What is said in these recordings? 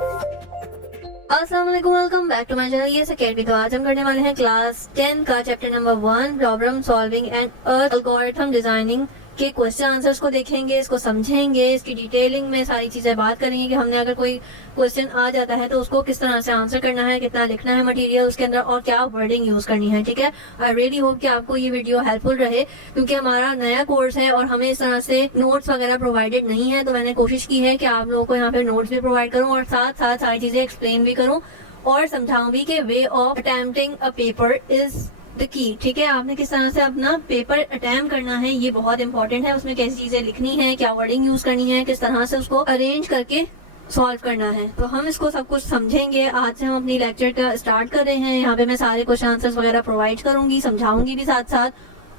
अस्सलाम वालेकुम, welcome back to my channel ये अकेडमी। तो आज हम करने वाले हैं क्लास 10 का chapter number 1 problem solving and algorithm designing के क्वेश्चन आंसर्स को देखेंगे, इसको समझेंगे, इसकी डिटेलिंग में सारी चीजें बात करेंगे कि हमने अगर कोई क्वेश्चन आ जाता है तो उसको किस तरह से आंसर करना है, कितना लिखना है मटेरियल उसके अंदर और क्या वर्डिंग यूज करनी है। ठीक है, आई रियली होप कि आपको ये वीडियो हेल्पफुल रहे, क्योंकि हमारा नया कोर्स है और हमें इस तरह से नोट्स वगैरह प्रोवाइडेड नहीं है। तो मैंने कोशिश की है कि आप लोगों को यहाँ पे नोट्स भी प्रोवाइड करूँ और साथ साथ सारी चीजें एक्सप्लेन भी करूँ और समझाऊं भी कि way of attempting a paper is the key. ठीक है, आपने किस तरह से अपना पेपर अटेम्प्ट करना है ये बहुत इंपॉर्टेंट है। उसमें कैसी चीजें लिखनी है, क्या वर्डिंग यूज करनी है, किस तरह से उसको अरेंज करके सॉल्व करना है। तो हम इसको सब कुछ समझेंगे। आज से हम अपनी लेक्चर का स्टार्ट कर रहे हैं। यहाँ पे मैं सारे क्वेश्चन आंसर्स वगैरह प्रोवाइड करूंगी, समझाऊंगी भी साथ साथ,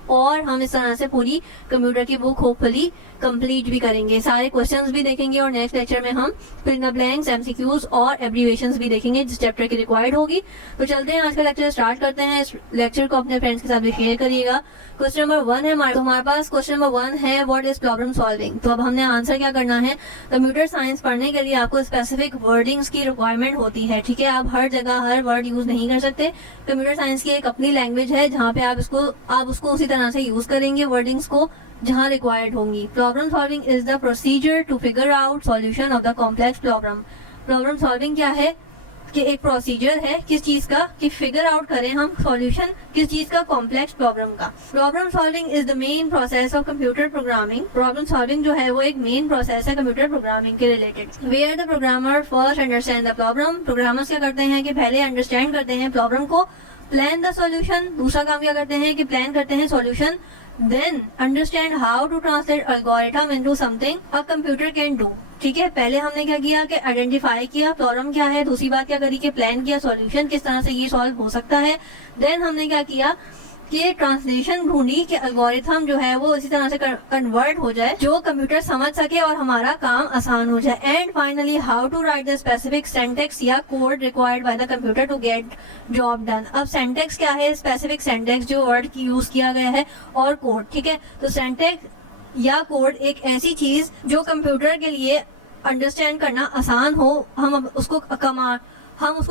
और हम इस तरह से पूरी कंप्यूटर की बुक होपफुली कंप्लीट भी करेंगे। सारे क्वेश्चंस भी देखेंगे और नेक्स्ट लेक्चर में हम fill in the blanks, MCQs और एब्रीविएशंस भी देखेंगे जिस चैप्टर की रिक्वायर्ड होगी। तो चलते हैं, आज का लेक्चर स्टार्ट करते हैं। इस लेक्चर को अपने फ्रेंड्स के साथ भी शेयर करिएगा। क्वेश्चन नंबर 1 है हमारे पास। क्वेश्चन नंबर 1 है व्हाट इज प्रॉब्लम सॉल्विंग। तो अब हमने आंसर क्या करना है। कंप्यूटर साइंस पढ़ने के लिए आपको स्पेसिफिक वर्डिंग्स की रिक्वायरमेंट होती है। ठीक है, आप हर जगह हर वर्ड यूज नहीं कर सकते। कंप्यूटर साइंस की एक अपनी लैंग्वेज है जहाँ पे आप उसको उसी तरह से यूज करेंगे वर्डिंग्स को जहां रिक्वायर्ड होंगी। Problem solving is the procedure to figure out solution of the complex problem. Problem solving क्या है कि एक प्रोसीजर है किस चीज का, कि फिगर आउट करें हम सॉल्यूशन किस चीज का, कॉम्प्लेक्स प्रॉब्लम का। Problem solving is the main process of computer programming. Problem solving जो है वो एक मेन प्रोसेस है कंप्यूटर प्रोग्रामिंग के related. Where the programmer first understand the problem. Programmers क्या करते हैं कि पहले अंडरस्टैंड करते हैं प्रॉब्लम को, प्लान द सॉल्यूशन। दूसरा काम क्या करते हैं कि प्लान करते हैं solution, then understand how to translate algorithm into something a computer can do। ठीक है, पहले हमने क्या किया कि आइडेंटिफाई किया प्रॉब्लम क्या है, दूसरी बात क्या करी कि प्लान किया सॉल्यूशन किस तरह से ये सॉल्व हो सकता है। देन हमने क्या किया कि ट्रांसलेशन ढूंढी कि एल्गोरिथम जो है वो इसी तरह से कन्वर्ट हो जाए जो कंप्यूटर समझ सके और हमारा काम आसान हो जाए। And finally how to write the specific syntax या code required by the computer to get job done. अब सिंटैक्स क्या है, स्पेसिफिक सिंटैक्स जो वर्ड की यूज किया गया है, और कोड। ठीक है, तो सिंटैक्स या कोड एक ऐसी चीज जो कंप्यूटर के लिए अंडरस्टैंड करना आसान हो। हम उसको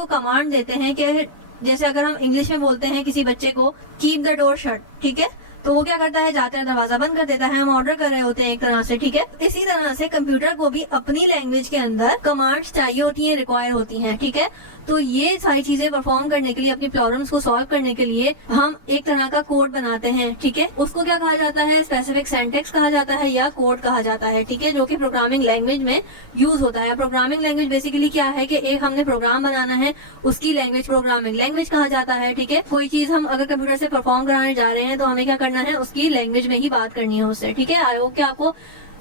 कमांड देते हैं कि जैसे अगर हम इंग्लिश में बोलते हैं किसी बच्चे को कीप द डोर शट, ठीक है, तो वो क्या करता है, जाते हैं दरवाजा बंद कर देता है। हम ऑर्डर कर रहे होते हैं एक तरह से। ठीक है, इसी तरह से कंप्यूटर को भी अपनी लैंग्वेज के अंदर कमांड्स चाहिए होती हैं, रिक्वायर होती हैं। ठीक है, तो ये सारी चीजें परफॉर्म करने के लिए, अपनी प्रॉब्लम्स को सॉल्व करने के लिए हम एक तरह का कोड बनाते हैं। ठीक है, उसको क्या कहा जाता है, स्पेसिफिक सिंटैक्स कहा जाता है या कोड कहा जाता है। ठीक है, जो कि प्रोग्रामिंग लैंग्वेज में यूज होता है। प्रोग्रामिंग लैंग्वेज बेसिकली क्या है कि एक हमने प्रोग्राम बनाना है, उसकी लैंग्वेज प्रोग्रामिंग लैंग्वेज कहा जाता है। ठीक है, कोई चीज हम अगर कंप्यूटर से परफॉर्म कराने जा रहे हैं तो हमें क्या करना है, उसकी लैंग्वेज में ही बात करनी है उससे। ठीक है, आई होप कि आपको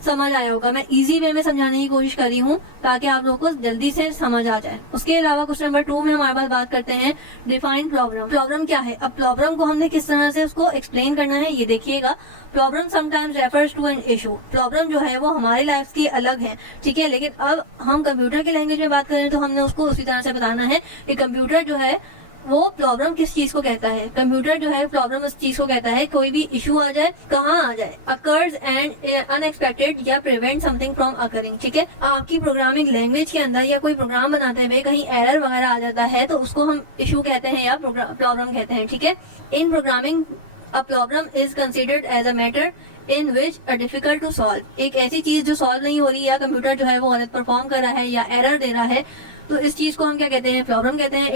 समझ आया होगा। मैं इजी वे में समझाने की कोशिश कर रही हूँ ताकि आप लोगों को जल्दी से समझ आ जाए। उसके अलावा क्वेश्चन नंबर 2 में हमारे पास बात करते हैं डिफाइन प्रॉब्लम। प्रॉब्लम क्या है, अब प्रॉब्लम को हमने किस तरह से उसको एक्सप्लेन करना है ये देखिएगा। Problem sometimes refers to an issue. Problem जो है वो हमारी लाइफ की अलग है। ठीक है, लेकिन अब हम कंप्यूटर की लैंग्वेज में बात करें तो हमने उसको उसी तरह से बताना है कि कंप्यूटर जो है वो प्रॉब्लम किस चीज को कहता है। कंप्यूटर जो है प्रॉब्लम उस चीज को कहता है कोई भी इशू आ जाए, कहाँ आ जाए, अकर्स एंड अनएक्सपेक्टेड या प्रिवेंट समथिंग फ्रॉम अकरिंग। ठीक है, आपकी प्रोग्रामिंग लैंग्वेज के अंदर या कोई प्रोग्राम बनाते हुए कहीं एरर वगैरह आ जाता है तो उसको हम इशू कहते हैं या प्रॉब्लम कहते हैं। ठीक है, in programming a problem is considered as a matter in which a difficult to solve. एक ऐसी चीज जो सॉल्व नहीं हो रही या कंप्यूटर जो है वो गलत परफॉर्म कर रहा है या एरर दे रहा है, तो इस चीज को हम क्या कहते हैं, प्रॉब्लम कहते हैं।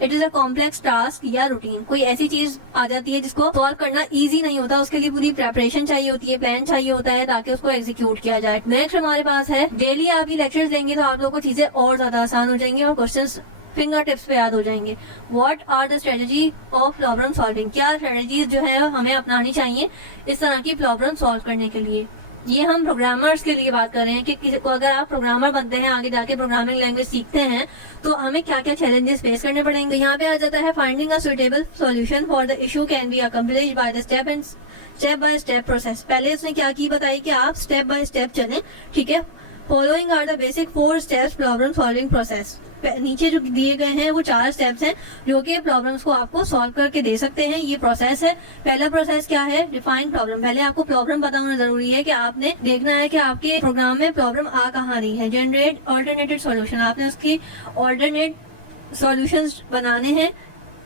It is a complex task या रूटीन। कोई ऐसी चीज आ जाती है जिसको सॉल्व करना इजी नहीं होता, उसके लिए पूरी प्रेपरेशन चाहिए होती है, प्लान चाहिए होता है ताकि उसको एग्जीक्यूट किया जाए। नेक्स्ट हमारे पास है डेली आप ये लेक्चर्स देंगे तो आप लोगों को चीजें और ज्यादा आसान हो जाएंगी और क्वेश्चंस फिंगर टिप्स पे याद हो जाएंगे। What are the strategy of problem solving. क्या स्ट्रेटेजीज जो है हमें अपनानी चाहिए इस तरह की प्रॉब्लम सॉल्व करने के लिए। ये हम प्रोग्रामर्स के लिए बात कर रहे हैं कि किसी को अगर आप प्रोग्रामर बनते हैं, आगे जाके प्रोग्रामिंग लैंग्वेज सीखते हैं तो हमें क्या क्या चैलेंजेस फेस करने पड़ेंगे। यहाँ पे आ जाता है finding a suitable solution for the issue can be accomplished by the step by step process. पहले उसने क्या की बताई कि आप स्टेप बाय स्टेप चलें। ठीक है, following are the basic 4 steps problem solving process. नीचे जो दिए गए हैं वो 4 स्टेप्स हैं जो कि प्रॉब्लम्स को आपको सॉल्व करके दे सकते हैं। ये प्रोसेस है। पहला प्रोसेस क्या है? Define problem. पहले आपको प्रॉब्लम पता होना जरूरी है कि आपने देखना है कि आपके प्रोग्राम में प्रॉब्लम आ कहाँ रही है। जनरेट ऑल्टरनेटिव सॉल्यूशन, आपने उसकी ऑल्टरनेट सॉल्यूशंस बनाने हैं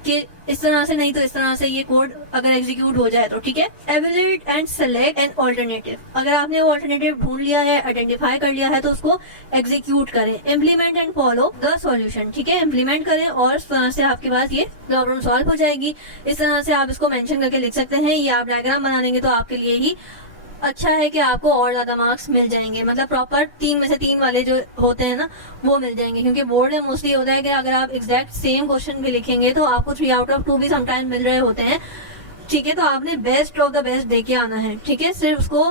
कि इस तरह से नहीं तो इस तरह से ये कोड अगर एग्जीक्यूट हो जाए तो, ठीक है। Evaluate and select an alternative, अगर आपने वो ऑल्टरनेटिव ढूंढ लिया है, आइडेंटिफाई कर लिया है तो उसको एग्जीक्यूट करें। Implement and follow the solution, ठीक है। इम्प्लीमेंट करें और इस तरह से आपके पास ये प्रॉब्लम सॉल्व हो जाएगी। इस तरह से आप इसको मेंशन करके लिख सकते हैं। ये आप डायग्राम बना देंगे तो आपके लिए ही अच्छा है कि आपको और ज्यादा मार्क्स मिल जाएंगे, मतलब प्रॉपर 3 में से 3 वाले जो होते हैं ना वो मिल जाएंगे। क्योंकि बोर्ड में मोस्टली होता है कि अगर आप एग्जैक्ट सेम क्वेश्चन भी लिखेंगे तो आपको 3 आउट ऑफ 2 भी समटाइम मिल रहे होते हैं, ठीक है। तो आपने बेस्ट ऑफ द बेस्ट दे के आना है, ठीक है। सिर्फ उसको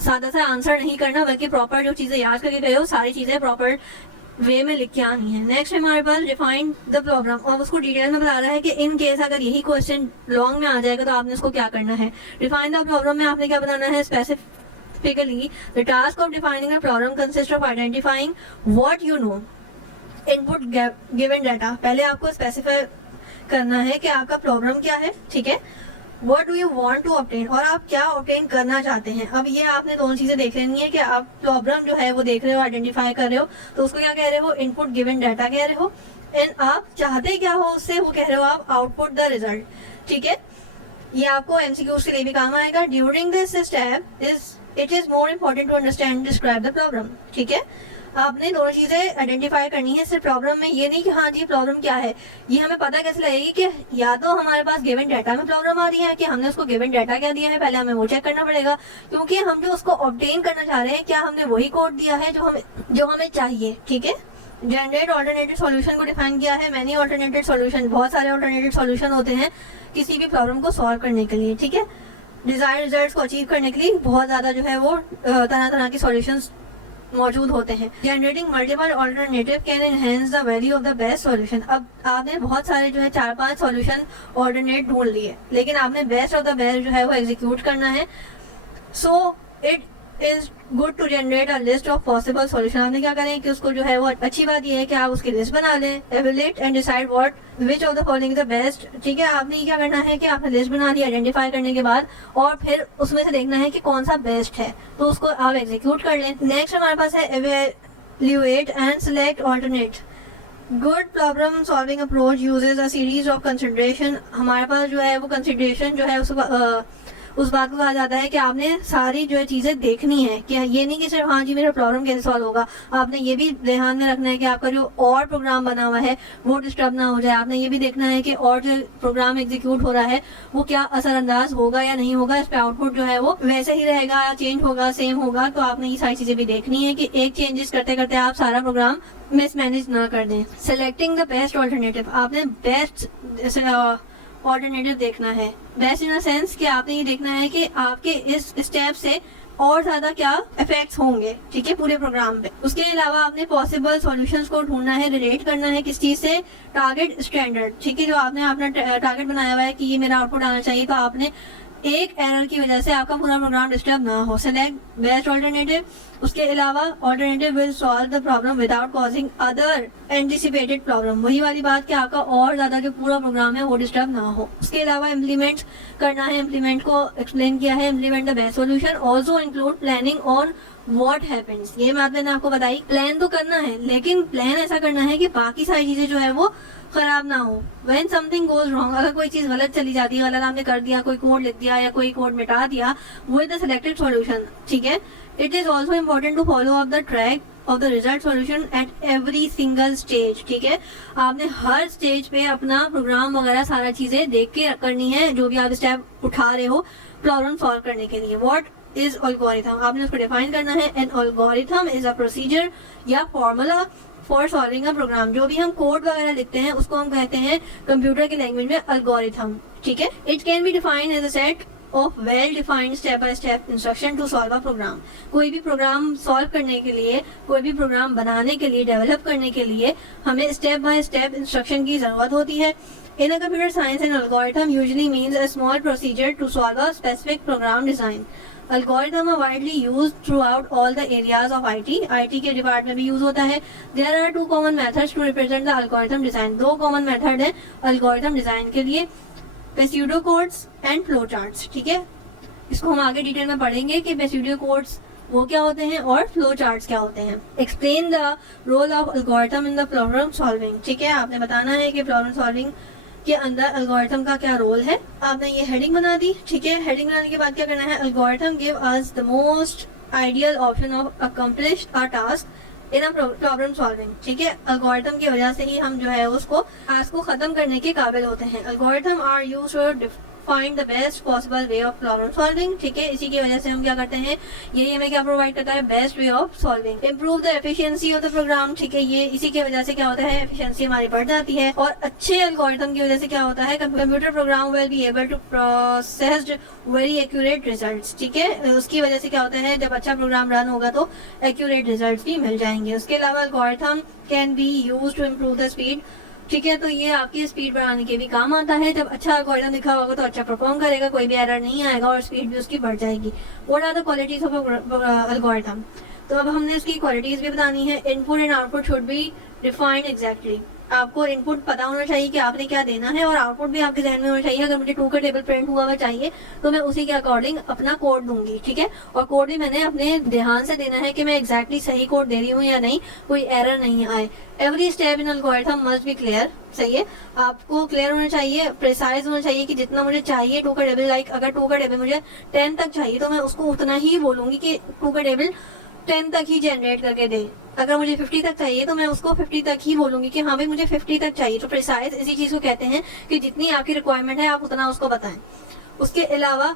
सादा सा आंसर नहीं करना बल्कि प्रॉपर जो चीजें याद करके गए हो सारी चीजें प्रॉपर वे में लिख के आनी है। नेक्स्ट हमारे पास डिफाइन द प्रॉब्लम, और उसको डिटेल में बता रहा है कि इन केस अगर यही क्वेश्चन लॉन्ग में आ जाएगा तो आपने उसको क्या करना है। डिफाइन द प्रॉब्लम में आपने क्या बताना है? Specifically, the task of defining a problem consists of identifying what you know, input given data। पहले आपको स्पेसिफाई करना है कि आपका प्रॉब्लम क्या है, ठीक है। What do you want to obtain, और आप क्या obtain करना चाहते हैं। अब ये आपने दोनों चीजें देख लेनी है कि आप प्रॉब्लम जो है वो देख रहे हो, आइडेंटिफाई कर रहे हो, तो उसको क्या कह रहे हो? इनपुट गिवन डाटा कह रहे हो। एंड आप चाहते क्या हो उससे, वो कह रहे हो आप आउटपुट द रिजल्ट, ठीक है। ये आपको एमसीक्यूज के लिए भी काम आएगा। During this step it is more important to understand describe the problem, ठीक है। आपने दोनों चीजें आइडेंटिफाई करनी है सिर्फ प्रॉब्लम में, ये नहीं कि हाँ जी प्रॉब्लम क्या है। ये हमें पता कैसे लगेगी कि या तो हमारे पास गिवन डाटा में प्रॉब्लम आ रही है कि हमने उसको गिवन डाटा क्या दिया है, पहले हमें वो चेक करना पड़ेगा। क्योंकि हम जो उसको ऑब्टेन करना चाह रहे हैं क्या हमने वही कोड दिया है जो हमें चाहिए, ठीक है। जनरेट ऑल्टरनेटिव सॉल्यूशन को डिफाइन किया है। मैनी ऑल्टरनेटिव सॉल्यूशन, बहुत सारे ऑल्टरनेटिव सॉल्यूशन होते हैं किसी भी प्रॉब्लम को सॉल्व करने के लिए, ठीक है। डिजायर्ड रिजल्ट्स को अचीव करने के लिए बहुत ज्यादा जो है वो तरह तरह के सॉल्यूशंस मौजूद होते हैं। Generating multiple alternative can enhance the value of the best solution. अब आपने बहुत सारे जो है 4-5 सॉल्यूशन ऑल्टरनेट ढूंढ लिए, लेकिन आपने बेस्ट ऑफ द बेस्ट जो है वो एग्जीक्यूट करना है। So it is good to generate a list of possible solution. आपने क्या करें कि उसको जो है वो अच्छी बात ये है कि आप उसकी लिस्ट बना लें। Evaluate and decide what which of the following the best, ठीक है। आपने क्या करना है कि आपने लिस्ट बना ली आइडेंटिफाई करने के बाद, और फिर उसमें से देखना है कि कौन सा बेस्ट है, तो उसको आप एग्जीक्यूट कर लें। नेक्स्ट हमारे पास है evaluate and select alternate. Good problem solving approach uses a series of consideration. हमारे पास जो है वो कंसिडरेशन जो है उस बात को कहा जाता है कि आपने सारी जो है चीजें देखनी है, कि ये नहीं कि सिर्फ हाँ जी मेरा प्रॉब्लम कैसे सॉल्व होगा। आपने ये भी ध्यान में रखना है कि आपका जो और प्रोग्राम बना हुआ है वो डिस्टर्ब ना हो जाए। आपने ये भी देखना है कि और जो प्रोग्राम एग्जीक्यूट हो रहा है वो क्या असरअंदाज होगा या नहीं होगा, इस पे आउटपुट जो है वो वैसे ही रहेगा या चेंज होगा, सेम होगा। तो आपने ये सारी चीजें भी देखनी है कि एक चेंजेस करते करते आप सारा प्रोग्राम मिसमैनेज ना कर दें। सेलेक्टिंग द बेस्ट ऑल्टरनेटिव, आपने बेस्ट ऑल्टरनेटिव देखना है। बेस्ट इन अ सेंस कि आपने ये देखना है कि आपके इस स्टेप से और ज्यादा क्या इफेक्ट्स होंगे, ठीक है, पूरे प्रोग्राम पे। उसके अलावा आपने पॉसिबल सॉल्यूशंस को ढूंढना है, रिलेट करना है किस चीज से, टारगेट स्टैंडर्ड, ठीक है। जो आपने अपना टारगेट बनाया हुआ है कि ये मेरा आउटपुट आना चाहिए, तो आपने एक एरर की वजह से आपका पूरा प्रोग्राम डिस्टर्ब ना हो। सेलेक्ट बेस्ट ऑल्टरनेटिव, उसके अलावा alternative will solve the problem without causing other anticipated problem. वही वाली बात कि आपका और ज्यादा जो पूरा प्रोग्राम है वो डिस्टर्ब ना हो। उसके अलावा इम्प्लीमेंट करना है, इम्प्लीमेंट को एक्सप्लेन किया है। Implement the best solution also include planning on what happens. ये बात मैंने आपको बताई, प्लान तो करना है लेकिन प्लान ऐसा करना है कि बाकी सारी चीजें जो है वो खराब ना हो। When something goes wrong, अगर कोई चीज गलत चली जाती है, गलत आपने कर दिया, कोई कोड लिख दिया या कोई कोड मिटा दिया with the selected solution, ठीक है। It is also important to follow up the track of the result solution at every single stage, ठीक है। आपने हर स्टेज पे अपना प्रोग्राम वगैरह सारा चीजें देख के करनी है, जो भी आप स्टेप उठा रहे हो प्रॉब्लम सॉल्व करने के लिए। What is algorithm, आपने उसको डिफाइन करना है। An algorithm is a procedure या formula for solving a program. जो भी हम कोड वगैरह लिखते हैं उसको हम कहते हैं कंप्यूटर की लैंग्वेज में अल्गोरिथम, ठीक है। It can be defined as a set of well defined step by step instruction to solve a program. कोई भी प्रोग्राम सॉल्व करने के लिए, कोई भी प्रोग्राम बनाने के लिए, डेवलप करने के लिए हमें स्टेप बाय स्टेप इंस्ट्रक्शन की जरूरत होती है। In a computer science, an algorithm usually means a small procedure to solve a specific program design. Algorithm are widely used throughout all the areas of IT. IT के department में भी use होता है. There are two common methods to represent the algorithm design. दो common method है algorithm design के लिए, pseudo codes and flow charts. ठीक है, इसको हम आगे डिटेल में पढ़ेंगे कि pseudo codes वो क्या होते हैं और फ्लो चार्ट्स क्या होते हैं. Explain the role of algorithm in the problem solving. ठीक है, आपने बताना है कि प्रॉब्लम सॉल्विंग के अंदर एल्गोरिथम का क्या रोल है. आपने ये हेडिंग बना दी. ठीक है, हेडिंग बनाने के बाद क्या करना है, algorithm give us the most ideal option of accomplish a task in a problem solving. ठीक है, एल्गोरिथम की वजह से ही हम जो है उसको टास्क को खत्म करने के काबिल होते हैं. Algorithm are used to find the best possible way of problem solving. ठीक है, इसी की वजह से हम क्या करते हैं, ये हमें क्या प्रोवाइड करता है, best way of solving. Improve the efficiency of the program. ठीक है, ये इसी की वजह से क्या होता है, एफिशिएंसी हमारी बढ़ जाती है. और अच्छे एल्गोरिथम की वजह से क्या होता है, computer program will be able to process very accurate results. ठीक है, उसकी वजह से क्या होता है, जब अच्छा प्रोग्राम रन होगा तो एक्यूरेट रिजल्ट्स भी मिल जाएंगे. उसके अलावा algorithm can be used to improve the speed. ठीक है, तो ये आपकी स्पीड बढ़ाने के भी काम आता है. जब अच्छा एल्गोरिथम लिखा होगा तो अच्छा परफॉर्म करेगा, कोई भी एरर नहीं आएगा और स्पीड भी उसकी बढ़ जाएगी. What are the qualities of algorithm. तो अब हमने इसकी क्वालिटीज भी बतानी है. Input and output should be defined exactly. आपको इनपुट पता होना चाहिए कि आपने क्या देना है और आउटपुट भी आपके ध्यान में होना चाहिए. अगर मुझे 2 का टेबल प्रिंट हुआ हुआ चाहिए तो मैं उसी के अकॉर्डिंग अपना कोड दूंगी. ठीक है, और कोड भी मैंने अपने ध्यान से देना है कि मैं एग्जैक्टली सही कोड दे रही हूँ या नहीं, कोई एरर नहीं आए. Every step in algorithm must B clear. सही है, आपको क्लियर होना चाहिए, प्रिसाइज होना चाहिए कि जितना मुझे चाहिए 2 का टेबल. लाइक अगर 2 का टेबल मुझे 10 तक चाहिए तो मैं उसको उतना ही बोलूंगी कि 2 का टेबल 10 तक ही जनरेट करके दे. अगर मुझे 50 तक चाहिए तो मैं उसको 50 तक ही बोलूंगी कि हाँ भाई मुझे 50 तक चाहिए. तो प्रिसाइज इसी चीज को कहते हैं कि जितनी आपकी रिक्वायरमेंट है आप उतना उसको बताएं. उसके अलावा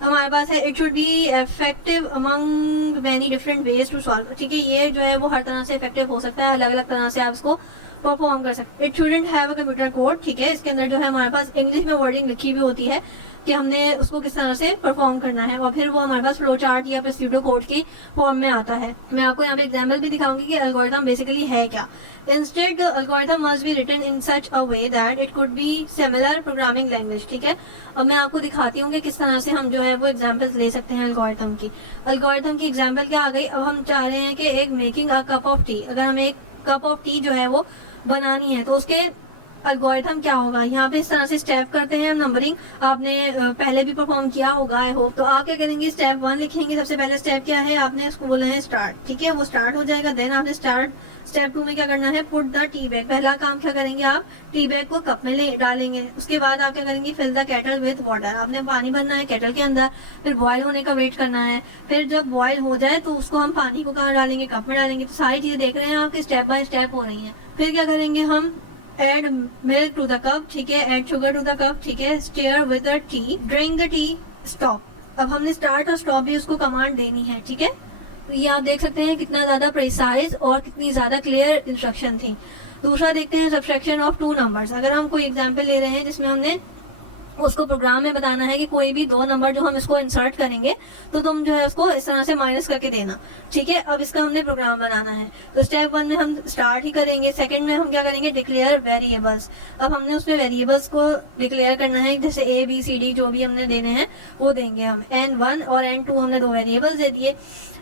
हमारे पास है, it should be effective among many different ways to solve. ठीक है, ये जो है वो हर तरह से इफेक्टिव हो सकता है, अलग अलग तरह से आप इसको परफॉर्म कर सकते. It shouldn't have a computer code. ठीक है, इसके अंदर जो है हमारे पास इंग्लिश में वर्डिंग लिखी हुई होती है कि हमने उसको किस तरह से परफॉर्म करना है और फिर वो हमारे पास फ्लो चार्ट या प्स्यूडो कोड की फॉर्म में आता है. मैं आपको यहाँ पे एग्जांपल भी दिखाऊंगी कि एल्गोरिथम बेसिकली है क्या. Instead algorithm must be written in such a way that it could be similar programming language. ठीक है, अब मैं आपको दिखाती हूँ कि किस तरह से हम जो है वो एग्जाम्पल्स ले सकते हैं एल्गोरिथम की. एल्गोरिथम की एग्जाम्पल क्या आ गई. अब हम चाह रहे हैं कि एक making a cup of T, अगर हमें एक कप ऑफ टी जो है वो बनानी है तो उसके एल्गोरिथम क्या होगा. यहाँ पे इस तरह से स्टेप करते हैं हम. नंबरिंग आपने पहले भी परफॉर्म किया होगा आई होप. तो आप क्या करेंगे, स्टेप 1 लिखेंगे. सबसे पहले स्टेप क्या है, आपने इसको बोला है स्टार्ट. ठीक है, वो स्टार्ट हो जाएगा. देन आपने स्टेप 2 में क्या करना है, पुट द टी बैग. पहला काम क्या करेंगे, आप टी बैग को कप में डालेंगे. उसके बाद आप क्या करेंगे, fill the kettle with water. आपने पानी भरना है केटल के अंदर, फिर बॉयल होने का वेट करना है. फिर जब बॉयल हो जाए तो उसको हम पानी को कहाँ डालेंगे, कप में डालेंगे. तो सारी चीजें देख रहे हैं आपके स्टेप बाय स्टेप हो रही है. फिर क्या करेंगे हम, add milk to the cup. ठीक है, add sugar to the cup. ठीक है, stir with the tea, drink the tea, stop. अब हमने स्टार्ट और स्टॉप भी उसको कमांड देनी है. ठीक है, तो ये आप देख सकते हैं कितना ज्यादा प्रिसाइज और कितनी ज्यादा क्लियर इंस्ट्रक्शन थी. दूसरा देखते हैं सब्ट्रैक्शन ऑफ 2 नंबर्स. अगर हम कोई एग्जांपल ले रहे हैं जिसमें हमने उसको प्रोग्राम में बताना है कि कोई भी 2 नंबर जो हम इसको इंसर्ट करेंगे तो तुम जो है उसको इस तरह से माइनस करके देना. ठीक है, अब इसका हमने प्रोग्राम बनाना है. तो स्टेप 1 में हम स्टार्ट ही करेंगे. सेकंड में हम क्या करेंगे, डिक्लेयर वेरिएबल्स. अब हमने उसमें वेरिएबल्स को डिक्लेयर करना है, जैसे ABCD जो भी हमने देने हैं वो देंगे हम. N1 और N2 हमने 2 वेरिएबल्स दे दिए.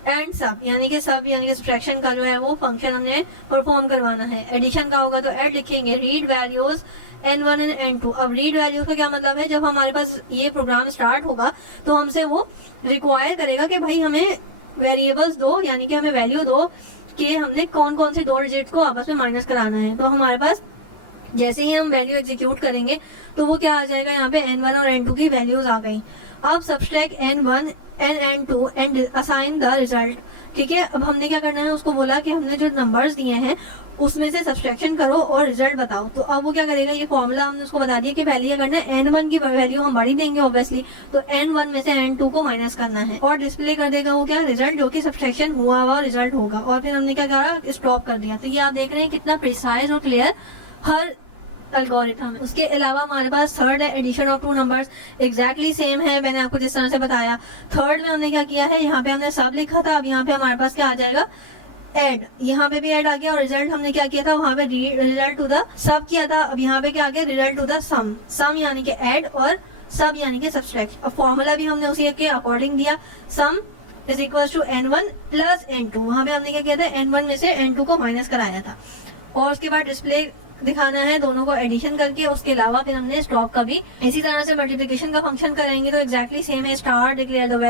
एंड सब यानी कि सब्ट्रैक्शन का जो है वो फंक्शन हमने परफॉर्म करवाना है. एडिशन का होगा तो ऐड लिखेंगे. Read values N1 and N2. अब रीड वैल्यूज का क्या मतलब है, जब हमारे पास ये प्रोग्राम स्टार्ट होगा तो हमसे वो रिक्वायर करेगा कि भाई हमें वेरिएबल्स दो, यानी कि हमें वैल्यू दो कि हमने कौन कौन से 2 डिजिट को आपस में माइनस कराना है. तो हमारे पास जैसे ही हम वैल्यू एग्जीक्यूट करेंगे तो वो क्या आ जाएगा, यहाँ पे N1 और N2 की वैल्यूज आ गई. अब subtract N1 and N2 and assign the result. ठीक है, अब हमने क्या करना है, उसको बोला कि हमने जो नंबर्स दिए हैं उसमें से सब्ट्रैक्शन करो और रिजल्ट बताओ. तो अब वो क्या करेगा, ये फॉर्मूला हमने उसको बता दिया कि पहले क्या करना है, N1 की वैल्यू हम बड़ी देंगे ऑब्वियसली, तो N1 में से N2 को माइनस करना है और डिस्प्ले कर देगा वो क्या, रिजल्ट, जो कि सब्ट्रैक्शन हुआ हुआ रिजल्ट होगा. और फिर हमने क्या करा, स्टॉप कर दिया. तो ये आप देख रहे हैं कितना प्रिसाइज और क्लियर हर एल्गोरिथम है. उसके अलावा हमारे पास थर्ड है, addition of 2 numbers. Exactly same है, मैंने आपको जिस तरह से बताया. थर्ड में हमने क्या किया है, यहाँ पे हमने सब लिखा था, अब यहाँ पे हमारे पास क्या आ जाएगा, एड. यहाँ पे भी एड आ गया और रिजल्ट हमने क्या किया था, वहाँ पे रिजल्ट टू द सब किया था. अब यहाँ पे क्या आ गया, रिजल्ट टू द सम. सम यानी कि एड और सब यानी कि सब्सट्रैक्शन। अब फॉर्मूला भी हमने उसी के अकॉर्डिंग दिया, sum is equal to n1 plus n2। वहां पे हमने क्या किया था, n1 में से n2 को माइनस कराया था, और उसके बाद डिस्प्ले दिखाना है दोनों को एडिशन करके। उसके अलावा फिर हमने स्टॉप का भी इसी तरह से मल्टीप्लिकेशन का फंक्शन करेंगे तो एग्जैक्टली सेम है। Star declare the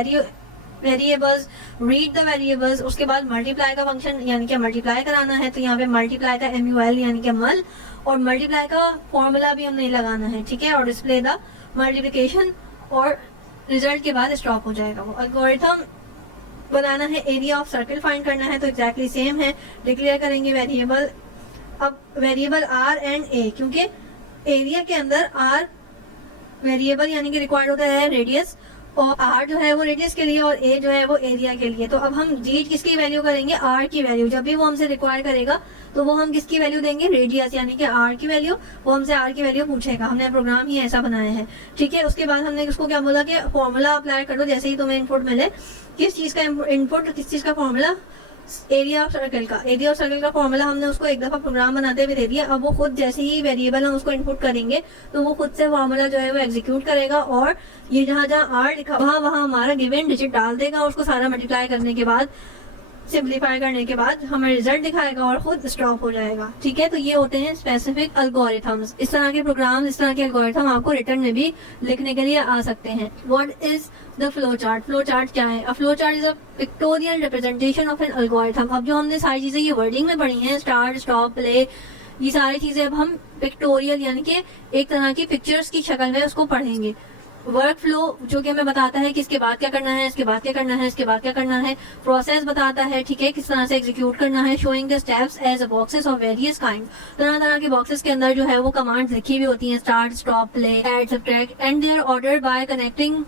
variables, read the variables, उसके बाद मल्टीप्लाई का फंक्शन यानी कि मल्टीप्लाई कराना है, तो यहाँ पे मल्टीप्लाई का MUL यानी कि मल, और मल्टीप्लाई का फॉर्मूला भी हमने लगाना है, ठीक है, और डिस्प्ले द मल्टीप्लिकेशन, और रिजल्ट के बाद स्टॉप हो जाएगा। वो एल्गोरिथम बनाना है, एरिया ऑफ सर्किल फाइंड करना है, तो एग्जैक्टली सेम है। डिक्लेयर करेंगे वेरिएबल, अब वेरिएबल R एंड A, क्योंकि एरिया के अंदर R वेरिएबल यानी कि रिक्वायर्ड होता है रेडियस, और R जो है वो रेडियस के लिए और A जो है वो एरिया के लिए। तो अब हम रीड किसकी वैल्यू करेंगे, R की वैल्यू। जब भी वो हमसे रिक्वायर करेगा तो वो हम किसकी वैल्यू देंगे, रेडियस यानी कि R की वैल्यू। वो हमसे R की वैल्यू पूछेगा, हमने प्रोग्राम ही ऐसा बनाया है, ठीक है। उसके बाद हमने उसको क्या बोला कि फॉर्मूला अप्लाई कर दो, जैसे ही तुम्हें इनपुट मिले, किस चीज का इनपुट, किस चीज का फॉर्मूला, एरिया ऑफ सर्कल का। एरिया ऑफ सर्कल का फॉर्मूला हमने उसको एक दफा प्रोग्राम बनाते हुए दे दिया। अब वो खुद जैसे ही वेरिएबल हम उसको इनपुट करेंगे तो वो खुद से फॉर्मूला जो है वो एग्जीक्यूट करेगा, और ये जहाँ जहाँ R लिखा वहाँ हमारा गिवन डिजिट डाल देगा, और उसको सारा मल्टीप्लाई करने के बाद, सिंप्लीफाई करने के बाद हमें रिजल्ट दिखाएगा और खुद स्टॉप हो जाएगा, ठीक है। तो ये होते हैं स्पेसिफिक एल्गोरिथम्स। इस तरह के प्रोग्राम, इस तरह के एल्गोरिथम आपको रिटर्न में भी लिखने के लिए आ सकते हैं। What is the flow chart? Flow chart क्या है? अ flow chart is a pictorial representation of an algorithm. अब जो हमने सारी चीजें ये वर्डिंग में पढ़ी हैं, स्टार्ट, स्टॉप, प्ले, ये सारी चीजें अब हम पिक्टोरियल यानी कि एक तरह की पिक्चर्स की शक्ल में उसको पढ़ेंगे। वर्क फ्लो जो कि हमें बताता है कि इसके बाद क्या करना है, इसके बाद क्या करना है, इसके बाद क्या करना है। प्रोसेस बताता है, ठीक है, किस तरह से एग्जीक्यूट करना है। Showing the steps as a boxes of various kind. तरह तरह के बॉक्सेस के अंदर जो है वो कमांड्स लिखी हुई होती हैं, start, stop, play, add, subtract, and they are ordered by connecting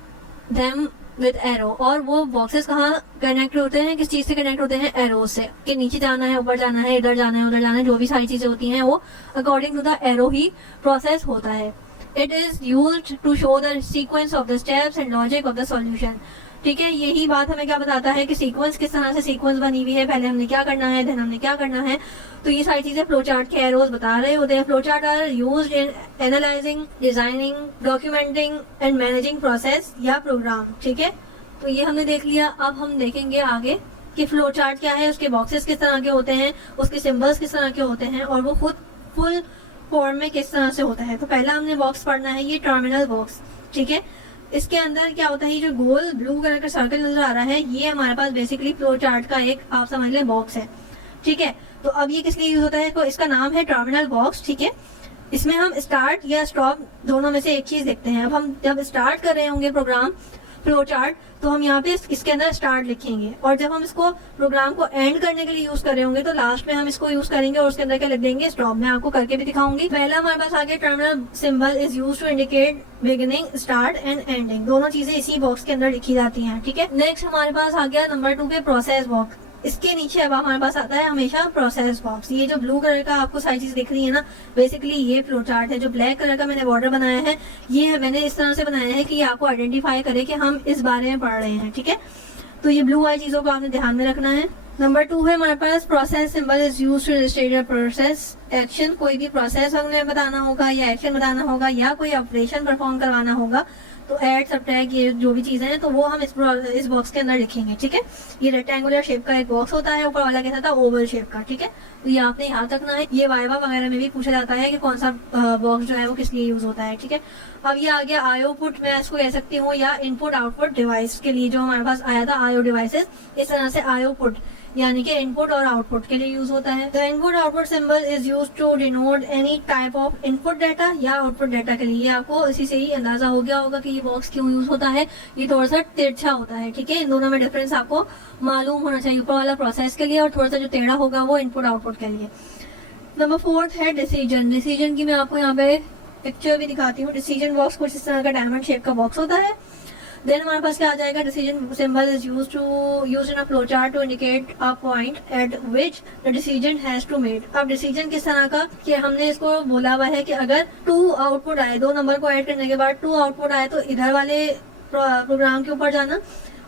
them with arrow. और वो बॉक्सेस कहाँ कनेक्ट होते हैं, किस चीज से कनेक्ट होते हैं, एरो से, कि नीचे जाना है, ऊपर जाना है, इधर जाना है, उधर जाना है, जो भी सारी चीजें होती हैं वो अकॉर्डिंग टू द एरो ही प्रोसेस होता है। It is used to show the sequence of the steps and logic of the solution। ठीक है, यही बात हमें क्या बताता है कि सीक्वेंस किस तरह से सीक्वेंस बनी हुई है, पहले हमने क्या करना है, देन हमने क्या करना है। तो ये सारी चीजें फ्लो चार्ट के एरोज बता रहे होते हैं। Flow chart are used in analysing, designing, documenting and managing process या प्रोग्राम, ठीक है। तो ये हमने देख लिया। अब हम देखेंगे आगे कि फ्लो चार्ट क्या है, उसके बॉक्सेस किस तरह के होते हैं, उसके सिंबल्स किस तरह के होते हैं, और वो खुद फुल फॉर्म में किस तरह से होता है। तो पहला हमने बॉक्स पढ़ना है, ये टर्मिनल बॉक्स, ठीक है। इसके अंदर क्या होता है, ये जो गोल ब्लू कलर का सर्कल नजर आ रहा है, ये हमारे पास बेसिकली फ्लो चार्ट का एक, आप समझ लें, बॉक्स है, ठीक है। तो अब ये किस लिए यूज होता है, तो इसका नाम है टर्मिनल बॉक्स, ठीक है। इसमें हम स्टार्ट या स्टॉप दोनों में से एक चीज देखते हैं। अब हम जब स्टार्ट कर रहे होंगे प्रोग्राम फ्लो चार्ट, तो हम यहाँ पे इसके अंदर स्टार्ट लिखेंगे, और जब हम इसको प्रोग्राम को एंड करने के लिए यूज कर रहे होंगे तो लास्ट में हम इसको यूज करेंगे और उसके अंदर क्या लिख देंगे, स्टॉप। मैं आपको करके भी दिखाऊंगी। पहला हमारे पास आगे terminal symbol is used to indicate beginning, start and ending. दोनों चीजें इसी बॉक्स के अंदर लिखी जाती हैं, ठीक है। नेक्स्ट हमारे पास आ गया नंबर 2 पे प्रोसेस बॉक्स। इसके नीचे अब हमारे पास आता है हमेशा प्रोसेस बॉक्स। ये जो ब्लू कलर का आपको सारी चीज दिख रही है ना, बेसिकली ये फ्लो चार्ट है। जो ब्लैक कलर का मैंने बॉर्डर बनाया है, ये मैंने इस तरह से बनाया है कि ये आपको आइडेंटिफाई करे कि हम इस बारे में पढ़ रहे हैं, ठीक है। तो ये ब्लू वाली चीजों को आपने ध्यान में रखना है। नंबर 2 है हमारे पास process symbol is used to illustrate process action. कोई भी प्रोसेस हमें बताना होगा या एक्शन बताना होगा या कोई ऑपरेशन परफॉर्म करवाना होगा, तो ऐड, सब्ट्रैक्ट, ये जो भी चीजें हैं तो वो हम इस बॉक्स के अंदर लिखेंगे, ठीक है। ये रेक्टेंगुलर शेप का एक बॉक्स होता है, ऊपर वाला कैसा था, ओवल शेप का, ठीक है। तो ये आपने याद रखना है। ये वाइवा वगैरह में भी पूछा जाता है कि कौन सा बॉक्स जो है वो किस लिए यूज होता है, ठीक है। अब ये आ गया आईओ पुट, मैं इसको कह सकती हूँ, या इनपुट आउटपुट डिवाइस के लिए जो हमारे पास आया था आईओ डिवाइसेस, इस तरह से आईओ पुट यानी कि इनपुट और आउटपुट के लिए यूज होता है। The input output symbol is used to denote any type of input data या आउटपुट डाटा के लिए। आपको इसी से ही अंदाजा हो गया होगा कि ये बॉक्स क्यों यूज होता है। ये थोड़ा सा तिरछा होता है, ठीक है। इन दोनों में डिफरेंस आपको मालूम होना चाहिए। ऊपर वाला प्रोसेस के लिए और थोड़ा सा जो टेढ़ा होगा वो इनपुट आउटपुट के लिए। नंबर 4 है डिसीजन। डिसीजन की मैं आपको यहाँ पे पिक्चर भी दिखाती हूँ। डिसीजन बॉक्स कुछ इस तरह का डायमंड शेप का बॉक्स होता है। देन हमारे पास क्या आ जाएगा, decision symbol is used in a flow chart to indicate a point at which the decision has to made. अब डिसीजन किस तरह का, कि हमने इसको बोला हुआ है कि अगर 2 आउटपुट आए, 2 नंबर को ऐड करने के बाद 2 आउटपुट आए, तो इधर वाले प्रोग्राम के ऊपर जाना,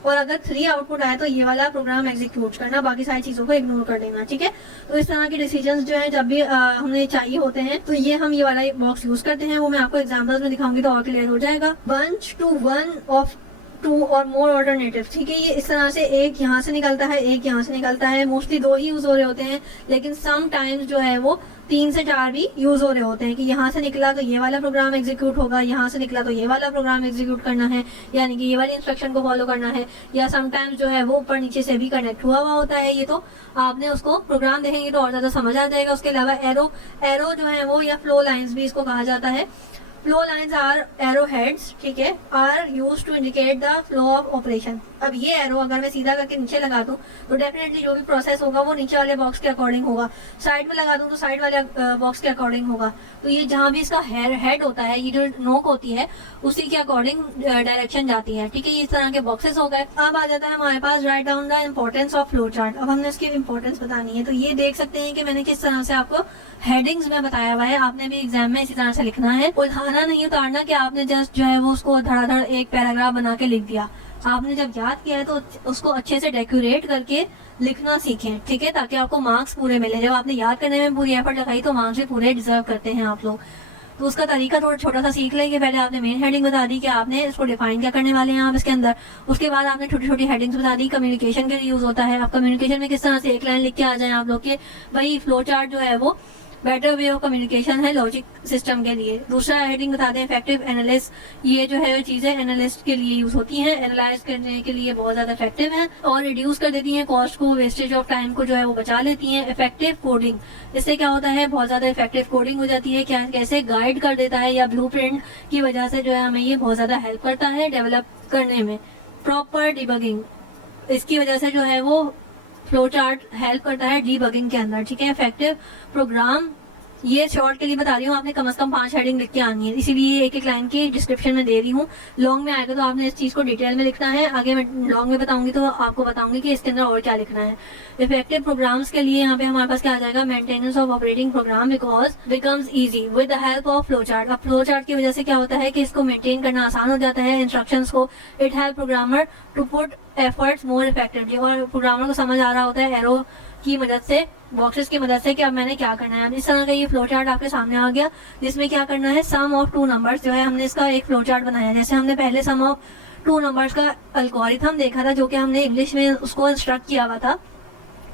और अगर 3 आउटपुट आए तो ये वाला प्रोग्राम एग्जीक्यूट करना, बाकी सारी चीजों को इग्नोर कर देना, ठीक है। तो इस तरह के डिसीजंस जो है जब भी हमें चाहिए होते हैं तो ये हम ये वाला बॉक्स यूज करते हैं, वो मैं आपको एग्जांपल्स में दिखाऊंगी तो और क्लियर हो जाएगा। बंच टू वन ऑफ 2 और मोर ऑल्टरनेटिव, ठीक है। ये इस तरह से एक यहाँ से निकलता है, एक यहाँ से निकलता है, मोस्टली 2 ही यूज हो रहे होते हैं, लेकिन सम टाइम्स जो है वो 3 से 4 भी यूज हो रहे होते हैं कि यहाँ से निकला तो ये वाला प्रोग्राम एग्जीक्यूट होगा, यहाँ से निकला तो ये वाला प्रोग्राम एग्जीक्यूट करना है, यानी कि ये वाली इंस्ट्रक्शन को फॉलो करना है। या समटाइम्स जो है वो ऊपर नीचे से भी कनेक्ट हुआ होता है। ये तो आपने उसको प्रोग्राम देखेंगे तो और ज्यादा समझ आ जाएगा। उसके अलावा एरो जो है वो, या फ्लो लाइन्स भी इसको कहा जाता है। Flow lines are arrow heads, ठीक है, are use to indicate the flow of operation. अब ये एरो अगर मैं सीधा करके नीचे लगा दूं तो डेफिनेटली जो भी प्रोसेस होगा वो नीचे वाले बॉक्स के अकॉर्डिंग होगा, साइड में लगा दूं तो साइड वाले बॉक्स के अकॉर्डिंग होगा। तो ये जहां भी इसका हेड होता है, ये जो नोक होती है उसी के अकॉर्डिंग डायरेक्शन जाती है, ठीक है। ये इस तरह के बॉक्सेस हो गए। अब आ जाता है हमारे पास write down the importance of flow chart. अब हमने इसकी इम्पोर्टेंस बतानी है, तो ये देख सकते हैं कि मैंने किस तरह से आपको हेडिंग्स में बताया हुआ है। आपने भी एग्जाम में इसी तरह से लिखना है, उठाना नहीं उतारना कि आपने जस्ट जो है वो उसको धड़ाधड़ एक पैराग्राफ बना के लिख दिया। आपने जब याद किया है तो उसको अच्छे से डेकोरेट करके लिखना सीखें, ठीक है, ताकि आपको मार्क्स पूरे मिले। जब आपने याद करने में पूरी एफर्ट लगाई तो मार्क्स भी पूरे डिजर्व करते हैं आप लोग। तो उसका तरीका थोड़ा छोटा सा सीख लेंगे। पहले आपने मेन हेडिंग बता दी कि आपने इसको डिफाइन क्या करने वाले हैं आप इसके अंदर। उसके बाद आपने छोटी छोटी हेडिंग्स बता दी, कम्युनिकेशन के लिए यूज होता है। आप कम्युनिकेशन में किस तरह से एक लाइन लिख के आ जाए आप लोग के भाई फ्लो चार्ट जो है वो बेटर वे ऑफ कम्युनिकेशन है लॉजिक सिस्टम के लिए। दूसरा हेडिंग बता दें इफेक्टिव एनालिस्ट, ये जो है चीजें एनालिस्ट के लिए यूज होती हैं, एनालाइज करने के लिए बहुत ज्यादा इफेक्टिव है और रिड्यूस कर देती हैं कॉस्ट को, वेस्टेज ऑफ टाइम को जो है वो बचा लेती हैं। इफेक्टिव कोडिंग, इससे क्या होता है बहुत ज्यादा इफेक्टिव कोडिंग हो जाती है, क्या कैसे गाइड कर देता है, या ब्लूप्रिंट की वजह से जो है हमें ये बहुत ज्यादा हेल्प करता है डेवलप करने में। प्रॉपर डिबगिंग, इसकी वजह से जो है वो फ्लो चार्ट हेल्प करता है डीबगिंग के अंदर, ठीक है। इफेक्टिव प्रोग्राम, ये शॉर्ट के लिए बता रही हूँ, आपने कम से कम 5 हेडिंग लिख के आनी है, इसीलिए एक एक लाइन की डिस्क्रिप्शन में दे रही हूँ। लॉन्ग में आएगा तो आपने इस चीज को डिटेल में लिखना है, आगे मैं लॉन्ग में बताऊंगी तो आपको बताऊंगी कि इसके अंदर और क्या लिखना है। इफेक्टिव प्रोग्राम्स के लिए यहाँ पे हमारे पास क्या आ जाएगा, maintenance of operating program because becomes easy with the help of flow chart. अब फ्लो चार्ट की वजह से क्या होता है कि इसको मेंटेन करना आसान हो जाता है, इंस्ट्रक्शंस को। It help programmer to put efforts more effectively, और प्रोग्रामर को समझ आ रहा होता है एरो की मदद से, बॉक्सेस की मदद से कि अब मैंने क्या करना है। अब इस तरह का ये फ्लो चार्ट आपके सामने आ गया, जिसमें क्या करना है, सम ऑफ 2 नंबर्स जो है हमने इसका एक फ्लो चार्ट बनाया। जैसे हमने पहले सम ऑफ 2 नंबर्स का एल्गोरिथम देखा था, जो कि हमने इंग्लिश में उसको इंस्ट्रक्ट किया हुआ था,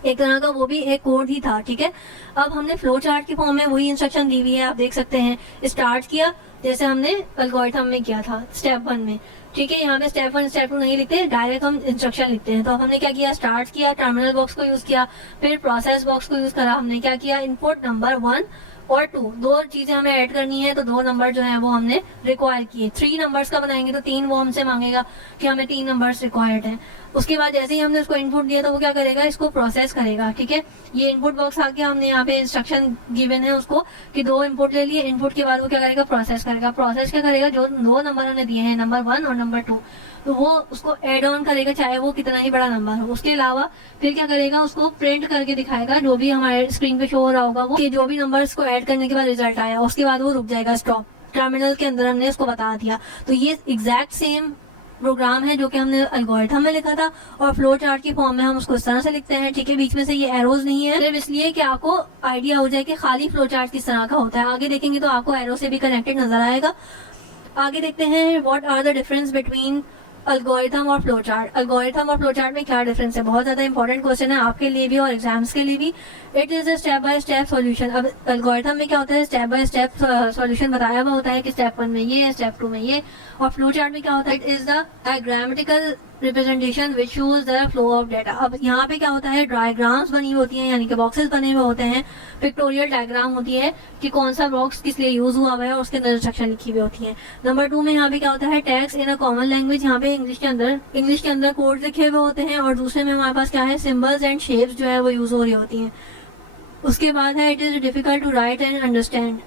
एक तरह का वो भी एक कोड ही था, ठीक है। अब हमने फ्लो चार्ट की फॉर्म में वही इंस्ट्रक्शन दी हुई है, आप देख सकते हैं। स्टार्ट किया जैसे हमने एल्गोरिथम में किया था स्टेप 1 में, ठीक है। यहाँ पे स्टेप 1 स्टेप 2 नहीं लिखते, डायरेक्ट हम इंस्ट्रक्शन लिखते हैं। तो अब हमने क्या किया, स्टार्ट किया, टर्मिनल बॉक्स को यूज किया, फिर प्रोसेस बॉक्स को यूज करा। हमने क्या किया, इनपुट नंबर 1 और 2, 2 चीजें हमें ऐड करनी है, तो 2 नंबर जो है वो हमने रिक्वायर किए। 3 नंबर्स का बनाएंगे तो 3 वो हमसे मांगेगा कि हमें 3 नंबर्स रिक्वायर्ड हैं। उसके बाद जैसे ही हमने उसको इनपुट दिया तो वो क्या करेगा, इसको प्रोसेस करेगा, ठीक है। ये इनपुट बॉक्स आ गया, हमने यहाँ पे इंस्ट्रक्शन गिवन है उसको कि 2 इनपुट ले लिए। इनपुट के बाद वो क्या करेगा, प्रोसेस करेगा। प्रोसेस क्या करेगा, जो 2 नंबर हमने दिए हैं, नंबर 1 और नंबर 2, तो वो उसको एड ऑन करेगा, चाहे वो कितना ही बड़ा नंबर हो। उसके अलावा फिर क्या करेगा, उसको प्रिंट करके दिखाएगा, जो भी हमारे स्क्रीन पे शो हो रहा होगा वो, कि जो भी नंबर्स को ऐड करने के बाद रिजल्ट आया, उसके बाद वो रुक जाएगा, स्टॉप। टर्मिनल के अंदर हमने उसको बता दिया। तो ये एग्जैक्ट सेम प्रोग्राम है जो कि हमने एल्गोरिथम में लिखा था, और फ्लो चार्ट की फॉर्म में हम उसको इस तरह से लिखते हैं, ठीक है। बीच में से ये एरोज नहीं है, सिर्फ इसलिए कि आपको आइडिया हो जाए कि खाली फ्लो चार्ट किस तरह का होता है। आगे देखेंगे तो आपको एरो से भी कनेक्टेड नजर आएगा। आगे देखते हैं what are the difference between algorithm और फ्लो चार्ट। एल्गोरिथम और फ्लो चार्ट में क्या डिफरेंस है, बहुत ज्यादा इंपॉर्टेंट क्वेश्चन है आपके लिए भी और एग्जाम्स के लिए भी। It is a step by step solution. अब एल्गोरिथम में क्या होता है, स्टेप बाय स्टेप सॉल्यूशन बताया हुआ होता है कि स्टेप 1 में ये है, स्टेप 2 में ये। और फ्लो चार्ट में क्या होता है, it is the diagrammatical representation which shows the flow of data. अब यहाँ पे क्या होता है, डायग्राम्स बनी होती हैं, यानी कि बॉक्सेस बने हुए होते हैं, पिक्टोरियल डायग्राम होती है कि कौन सा बॉक्स किस लिए यूज हुआ हुआ है, और उसके अंदर इंस्ट्रक्शन लिखी हुई होती है। नंबर 2 में यहाँ पे क्या होता है, text in a common language. यहाँ पे इंग्लिश के अंदर कोड लिखे हुए होते हैं, और दूसरे में हमारे पास क्या है, सिंबल्स एंड शेप्स जो है वो यूज हो रही होती हैं। उसके बाद है it is difficult to write and understand.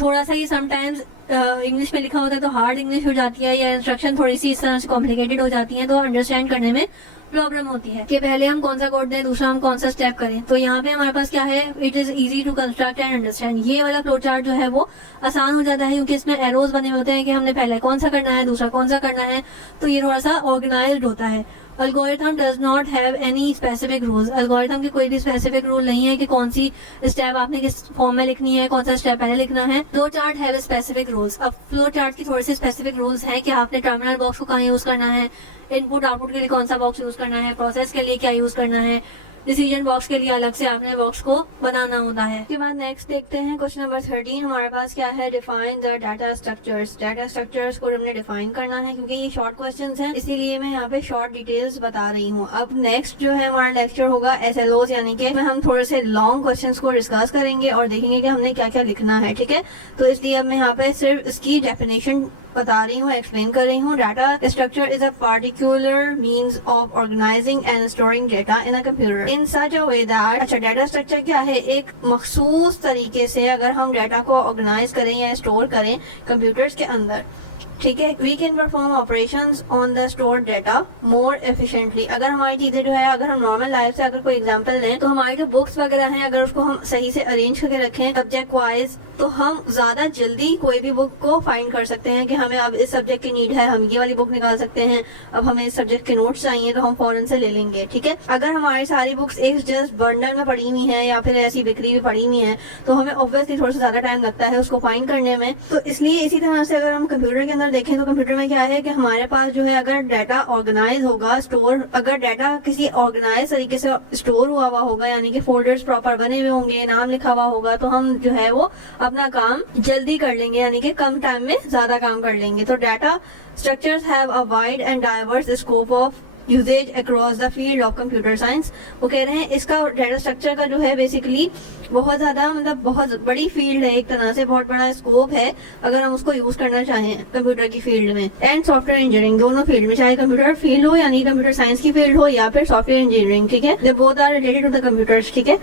थोड़ा सा ही समटाइम्स इंग्लिश में लिखा होता है तो हार्ड इंग्लिश हो जाती है, या इंस्ट्रक्शन थोड़ी सी इस तरह से कॉम्प्लिकेटेड हो जाती है, तो अंडरस्टैंड करने में प्रॉब्लम होती है कि पहले हम कौन सा कोड दें, दूसरा हम कौन सा स्टेप करें। तो यहाँ पे हमारे पास क्या है, it is easy to construct and understand. ये वाला फ्लो चार्ट जो है वो आसान हो जाता है क्योंकि इसमें एरोज बने होते हैं कि हमने पहले कौन सा करना है, दूसरा कौन सा करना है। तो ये थोड़ा सा ऑर्गेनाइज्ड होता है। Algorithm does not have any specific rules. Algorithm के कोई भी स्पेसिफिक रूल नहीं है कि कौन सी स्टेप आपने किस फॉर्म में लिखनी है, कौन सा स्टेप पहले लिखना है। Flow chart have specific rules. अब फ्लो चार्ट की थोड़ी सी स्पेसिफिक रूल्स हैं कि आपने टर्मिनल बॉक्स को कहाँ यूज करना है, इनपुट आउटपुट के लिए कौन सा बॉक्स यूज करना है, प्रोसेस के लिए क्या यूज करना है, डिसीजन बॉक्स के लिए अलग से आपने बॉक्स को बनाना होता है। उसके बाद नेक्स्ट देखते हैं क्वेश्चन नंबर 13 हमारे पास क्या है, define the data structures. Data structures को हमने डिफाइन करना है क्योंकि ये शॉर्ट क्वेश्चंस हैं, इसीलिए मैं यहाँ पे शॉर्ट डिटेल्स बता रही हूँ। अब नेक्स्ट जो है हमारा लेक्चर होगा SLOs, यानी कि हम थोड़े से लॉन्ग क्वेश्चंस को डिस्कस करेंगे और देखेंगे कि हमने क्या क्या लिखना है, ठीक है। तो इसलिए अब मैं यहाँ पे सिर्फ इसकी डेफिनेशन बता रही हूँ, एक्सप्लेन कर रही हूँ। Data structure is a particular means of organising and storing data in a computer in such a way that. अच्छा, डाटा स्ट्रक्चर क्या है, एक मखसूस तरीके से अगर हम डाटा को ऑर्गेनाइज करें या स्टोर करें कंप्यूटर्स के अंदर, ठीक है, we can perform operations on the stored data more efficiently. अगर हमारी चीजें जो है, अगर हम नॉर्मल लाइफ से अगर कोई एग्जांपल लें तो हमारी जो बुक्स वगैरह हैं, अगर उसको हम सही से अरेंज करके रखें सब्जेक्ट वाइज, तो हम ज्यादा जल्दी कोई भी बुक को फाइंड कर सकते हैं कि हमें अब इस सब्जेक्ट की नीड है, हम ये वाली बुक निकाल सकते हैं। अब हमें इस सब्जेक्ट के नोट्स चाहिए तो हम फौरन से ले लेंगे, ठीक है। अगर हमारी सारी बुक्स एक जस्ट बंडल में पड़ी हुई हैं या फिर ऐसी बिखरी हुई पड़ी हुई हैं तो हमें ऑब्वियसली थोड़ा सा ज्यादा टाइम लगता है उसको फाइंड करने में। तो इसलिए इसी तरह से अगर हम कंप्यूटर के अंदर देखें तो कंप्यूटर में क्या है कि हमारे पास जो है, अगर डाटा ऑर्गेनाइज होगा, स्टोर, अगर डाटा किसी ऑर्गेनाइज तरीके से स्टोर हुआ हुआ, यानी कि फोल्डर्स प्रॉपर बने हुए होंगे, नाम लिखा हुआ होगा, तो हम जो है वो अपना काम जल्दी कर लेंगे, यानी कि कम टाइम में ज्यादा काम कर लेंगे। तो data structures have a wide and diverse scope of usages across the field of computer science. वो कह रहे हैं इसका डाटा स्ट्रक्चर का जो है बेसिकली बहुत ज्यादा, मतलब बहुत बड़ी फील्ड है, एक तरह से बहुत बड़ा स्कोप है अगर हम उसको यूज करना चाहें कंप्यूटर की फील्ड में एंड सॉफ्टवेयर इंजीनियरिंग, दोनों फील्ड में, चाहे कंप्यूटर फील्ड हो यानी कंप्यूटर साइंस की फील्ड हो या फिर सॉफ्टवेयर इंजीनियरिंग, ठीक है। They both are related to the computers, ठीक है।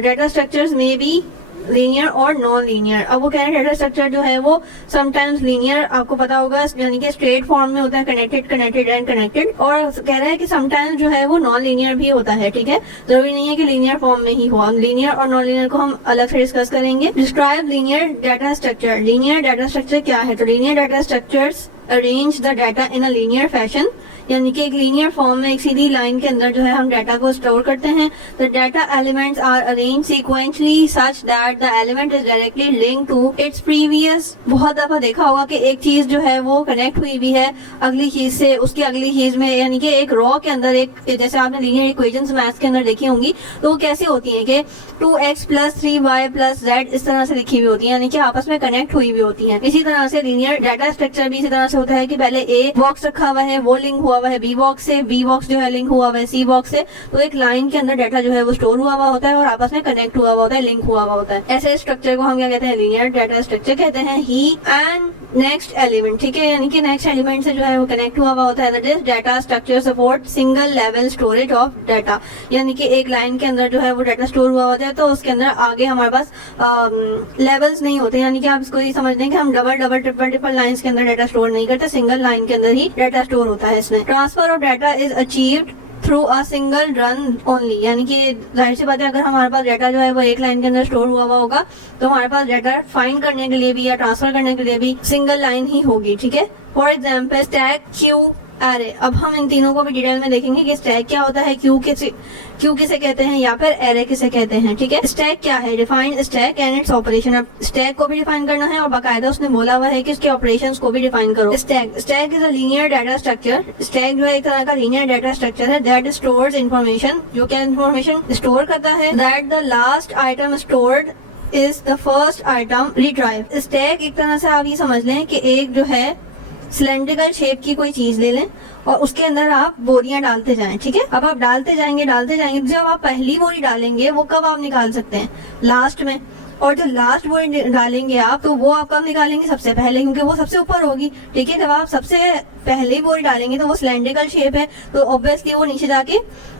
डाटा स्ट्रक्चर्स में बी लीनियर और नॉन लीनियर। अब वो कह रहे हैं डाटा स्ट्रक्चर जो है वो समटाइम्स लीनियर, आपको पता होगा, यानी कि स्ट्रेट फॉर्म में होता है, कनेक्टेड कनेक्टेड एंड कनेक्टेड, और कह रहे हैं कि समटाइम्स जो है वो नॉन लीनियर भी होता है, ठीक है। जरूरी नहीं है कि लीनियर फॉर्म में ही हो। लीनियर और नॉन लीनियर को हम अलग से डिस्कस करेंगे। Describe linear data structure. Linear data structure क्या है, तो linear data structures arrange the data in a linear fashion, यानी कि एक लीनियर फॉर्म में एक सीधी लाइन के अंदर जो है हम डाटा को स्टोर करते हैं। The data elements are arrange sequentially such that the element is directly link to its previous. बहुत दफा देखा होगा कि एक चीज जो है वो कनेक्ट हुई भी है अगली चीज से, उसकी अगली चीज में, यानी कि एक रॉ के अंदर, एक जैसे आपने लीनियर इक्वेशंस मैथ्स के अंदर देखी होंगी, तो वो कैसे होती हैं कि 2x + 3y + z इस तरह से लिखी हुई होती है, यानी कि आपस में कनेक्ट हुई भी होती है। इसी तरह से लीनियर डाटा स्ट्रक्चर भी इसी तरह से होता है कि पहले ए बॉक्स रखा हुआ है, वो लिंक हुआ हुआ है बी बॉक्स से, बी बॉक्स जो है लिंक हुआ हुआ है सी बॉक्स से, तो एक लाइन के अंदर डाटा जो है वो स्टोर हुआ हुआ होता है और आपस में कनेक्ट हुआ हुआ होता है, लिंक हुआ हुआ होता है। ऐसे स्ट्रक्चर को हम क्या कहते हैं, लीनियर डाटा स्ट्रक्चर कहते हैं। ही एंड नेक्स्ट एलिमेंट, ठीक है, यानी कि नेक्स्ट एलिमेंट से जो है वो कनेक्ट हुआ हुआ होता है। That is data structure support single level storage of data, यानी कि एक लाइन के अंदर जो है वो डाटा स्टोर हुआ होता है, तो उसके अंदर आगे हमारे पास लेवल्स नहीं होते, यानी कि आप इसको ये समझ लें कि हम double double triple triple lines के अंदर डाटा स्टोर नहीं करते, सिंगल लाइन के अंदर ही डाटा स्टोर होता है इसमें। Transfer of data is achieved through a single run only, यानी कि जाहिर सी बात है अगर हमारे पास डाटा जो है वो एक लाइन के अंदर स्टोर हुआ हुआ होगा तो हमारे पास डाटा फाइंड करने के लिए भी या ट्रांसफर करने के लिए भी सिंगल लाइन ही होगी, ठीक है। For example stack, Q, array. अब हम इन तीनों को भी डिटेल में देखेंगे कि स्टैक क्या होता है, क्यू किसे कहते हैं या फिर एरे किसे कहते हैं, ठीक है। स्टैक क्या है, define stack and its operation. अब स्टैक को भी डिफाइन करना है और बाकायदा उसने बोला हुआ है कि उसके ऑपरेशंस को भी डिफाइन करो। Stack is a linear data structure. Stack जो है एक तरह का लीनियर डाटा स्ट्रक्चर है दैट स्टोर्स इंफॉर्मेशन, जो क्या इंफॉर्मेशन स्टोर करता है, that the last item stored is the first item retrieve. Stack एक तरह से आप ये समझ लें कि एक जो है सिलेंड्रिकल शेप की कोई चीज ले लें और उसके अंदर आप बोरियां डालते जाएं, ठीक है। अब आप डालते जाएंगे, जब आप पहली बोरी डालेंगे वो कब आप निकाल सकते हैं, लास्ट में, और जो लास्ट बोरी डालेंगे आप तो वो आप कब निकालेंगे, सबसे पहले, क्योंकि वो सबसे ऊपर होगी, ठीक है। जब आप सबसे पहले ही बोरी डालेंगे तो वो सिलेंड्रिकल शेप है, तो ऑब्वियसली वो नीचे जाके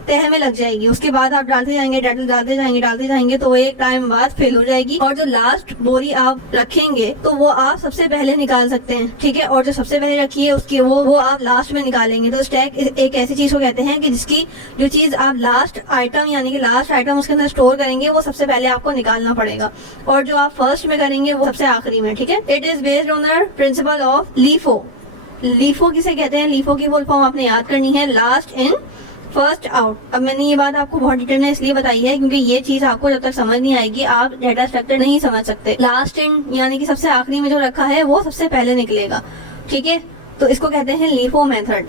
तह में लग जाएगी। उसके बाद आप डालते जाएंगे तो वो एक टाइम बाद फिल हो जाएगी। और जो लास्ट बोरी आप रखेंगे तो वो आप सबसे पहले निकाल सकते हैं, ठीक है। और जो सबसे पहले रखी है उसकी वो आप लास्ट में निकालेंगे। तो स्टैक एक ऐसी चीज को कहते हैं कि जिसकी जो चीज आप लास्ट आइटम यानी कि लास्ट आइटम उसके अंदर स्टोर करेंगे वो सबसे पहले आपको निकालना पड़ेगा, और जो आप फर्स्ट में करेंगे वो सबसे आखिरी में, ठीक है। It is based on the principle of LIFO. LIFO किसे कहते हैं? लीफो की फुल फॉर्म आपने याद करनी है, लास्ट इन फर्स्ट आउट। अब मैंने ये बात आपको बहुत डिटेल में इसलिए बताई है क्योंकि ये चीज आपको जब तक समझ नहीं आएगी आप डेटा स्ट्रक्चर नहीं समझ सकते। लास्ट इन यानी कि सबसे आखिरी में जो रखा है वो सबसे पहले निकलेगा, ठीक है। तो इसको कहते हैं LIFO method.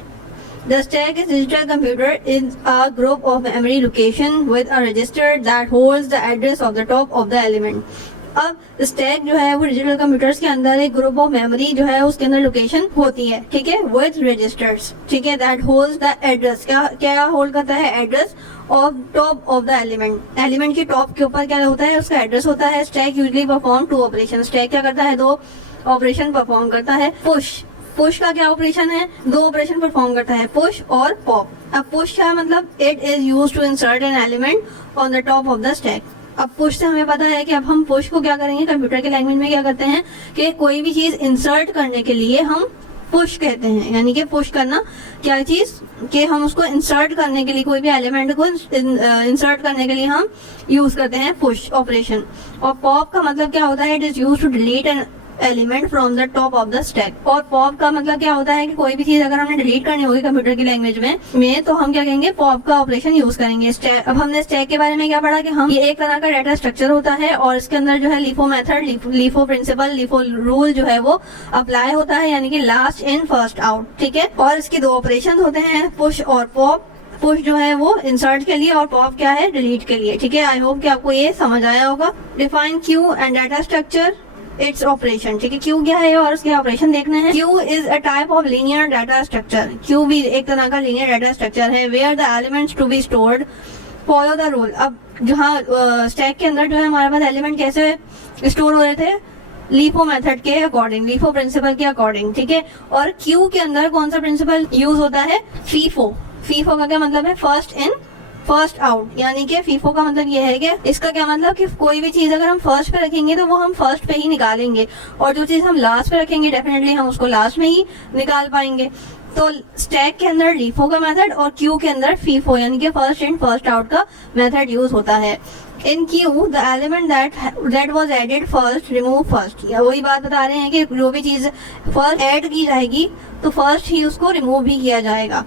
The stack is digital computer is a group of memory location with a register that holds the address of the top of the element. अब स्टैक जो है वो डिजिटल कंप्यूटर्स के अंदर एक ग्रुप ऑफ मेमोरी जो है उसके अंदर लोकेशन होती है, ठीक है, विद रजिस्टर्स, ठीक है, दैट होल्ड्स द एड्रेस। क्या होल्ड करता है? Address of top of the element. Element के टॉप के ऊपर क्या होता है? उसका एड्रेस होता है। Stack usually perform 2 operation. Stack क्या करता है? 2 ऑपरेशन परफॉर्म करता है। पुश का क्या ऑपरेशन है? 2 ऑपरेशन परफॉर्म करता है, पुश और पॉप। अब पुश क्या मतलब? It is used to insert an element on the top of the stack. अब पुश से हमें पता है कि अब हम पुश को क्या करेंगे, कंप्यूटर के लैंग्वेज में क्या करते हैं कि कोई भी चीज इंसर्ट करने के लिए हम पुश कहते हैं, यानी कि पुश करना क्या चीज कि हम उसको इंसर्ट करने के लिए कोई भी एलिमेंट को इंसर्ट करने के लिए हम यूज करते हैं पुश ऑपरेशन। और पॉप का मतलब क्या होता है? It is used to delete an element from the top of the stack. और पॉप का मतलब क्या होता है कि कोई भी चीज अगर हमने डिलीट करनी होगी कंप्यूटर की लैंग्वेज में तो हम क्या कहेंगे? पॉप का ऑपरेशन यूज करेंगे। अब हमने स्टैक के बारे में क्या पढ़ा कि हम ये एक तरह का डाटा स्ट्रक्चर होता है और इसके अंदर जो है LIFO method, LIFO principle, LIFO rule जो है वो अप्लाई होता है, यानी कि लास्ट इन फर्स्ट आउट, ठीक है। और इसके 2 ऑपरेशन होते हैं, पुश और पॉप। पुश जो है वो इंसर्ट के लिए और पॉप क्या है? डिलीट के लिए, ठीक है। आई होप कि आपको ये समझ आया होगा। Define Q and data structure, its operation, ठीक है। क्यू क्या है और उसके ऑपरेशन देखने हैं। Queue is a type of linear data structure. Queue भी एक तरह का लीनियर डाटा स्ट्रक्चर है। Where the elements to be stored follow the rule. अब जहाँ स्टैक के अंदर जो है हमारे पास एलिमेंट कैसे स्टोर हो रहे थे? लीफो मेथड के अकॉर्डिंग, लीफो प्रिंसिपल के अकॉर्डिंग, ठीक है। और क्यू के अंदर कौन सा प्रिंसिपल यूज होता है? फीफो। फीफो का क्या मतलब है? फर्स्ट इन फर्स्ट आउट, यानी कि फीफो का मतलब ये है कि इसका क्या मतलब कि कोई भी चीज अगर हम फर्स्ट पे रखेंगे तो वो हम फर्स्ट पे ही निकालेंगे, और जो चीज हम लास्ट पे रखेंगे डेफिनेटली हम उसको लास्ट में ही निकाल पाएंगे। तो स्टैक के अंदर लीफो का मेथड और क्यू के अंदर फीफो यानी कि फर्स्ट इन फर्स्ट आउट का मेथड यूज होता है। In queue the element that was added first remove first. या वही बात बता रहे हैं कि जो भी चीज फर्स्ट ऐड की जाएगी तो फर्स्ट ही उसको रिमूव भी किया जाएगा।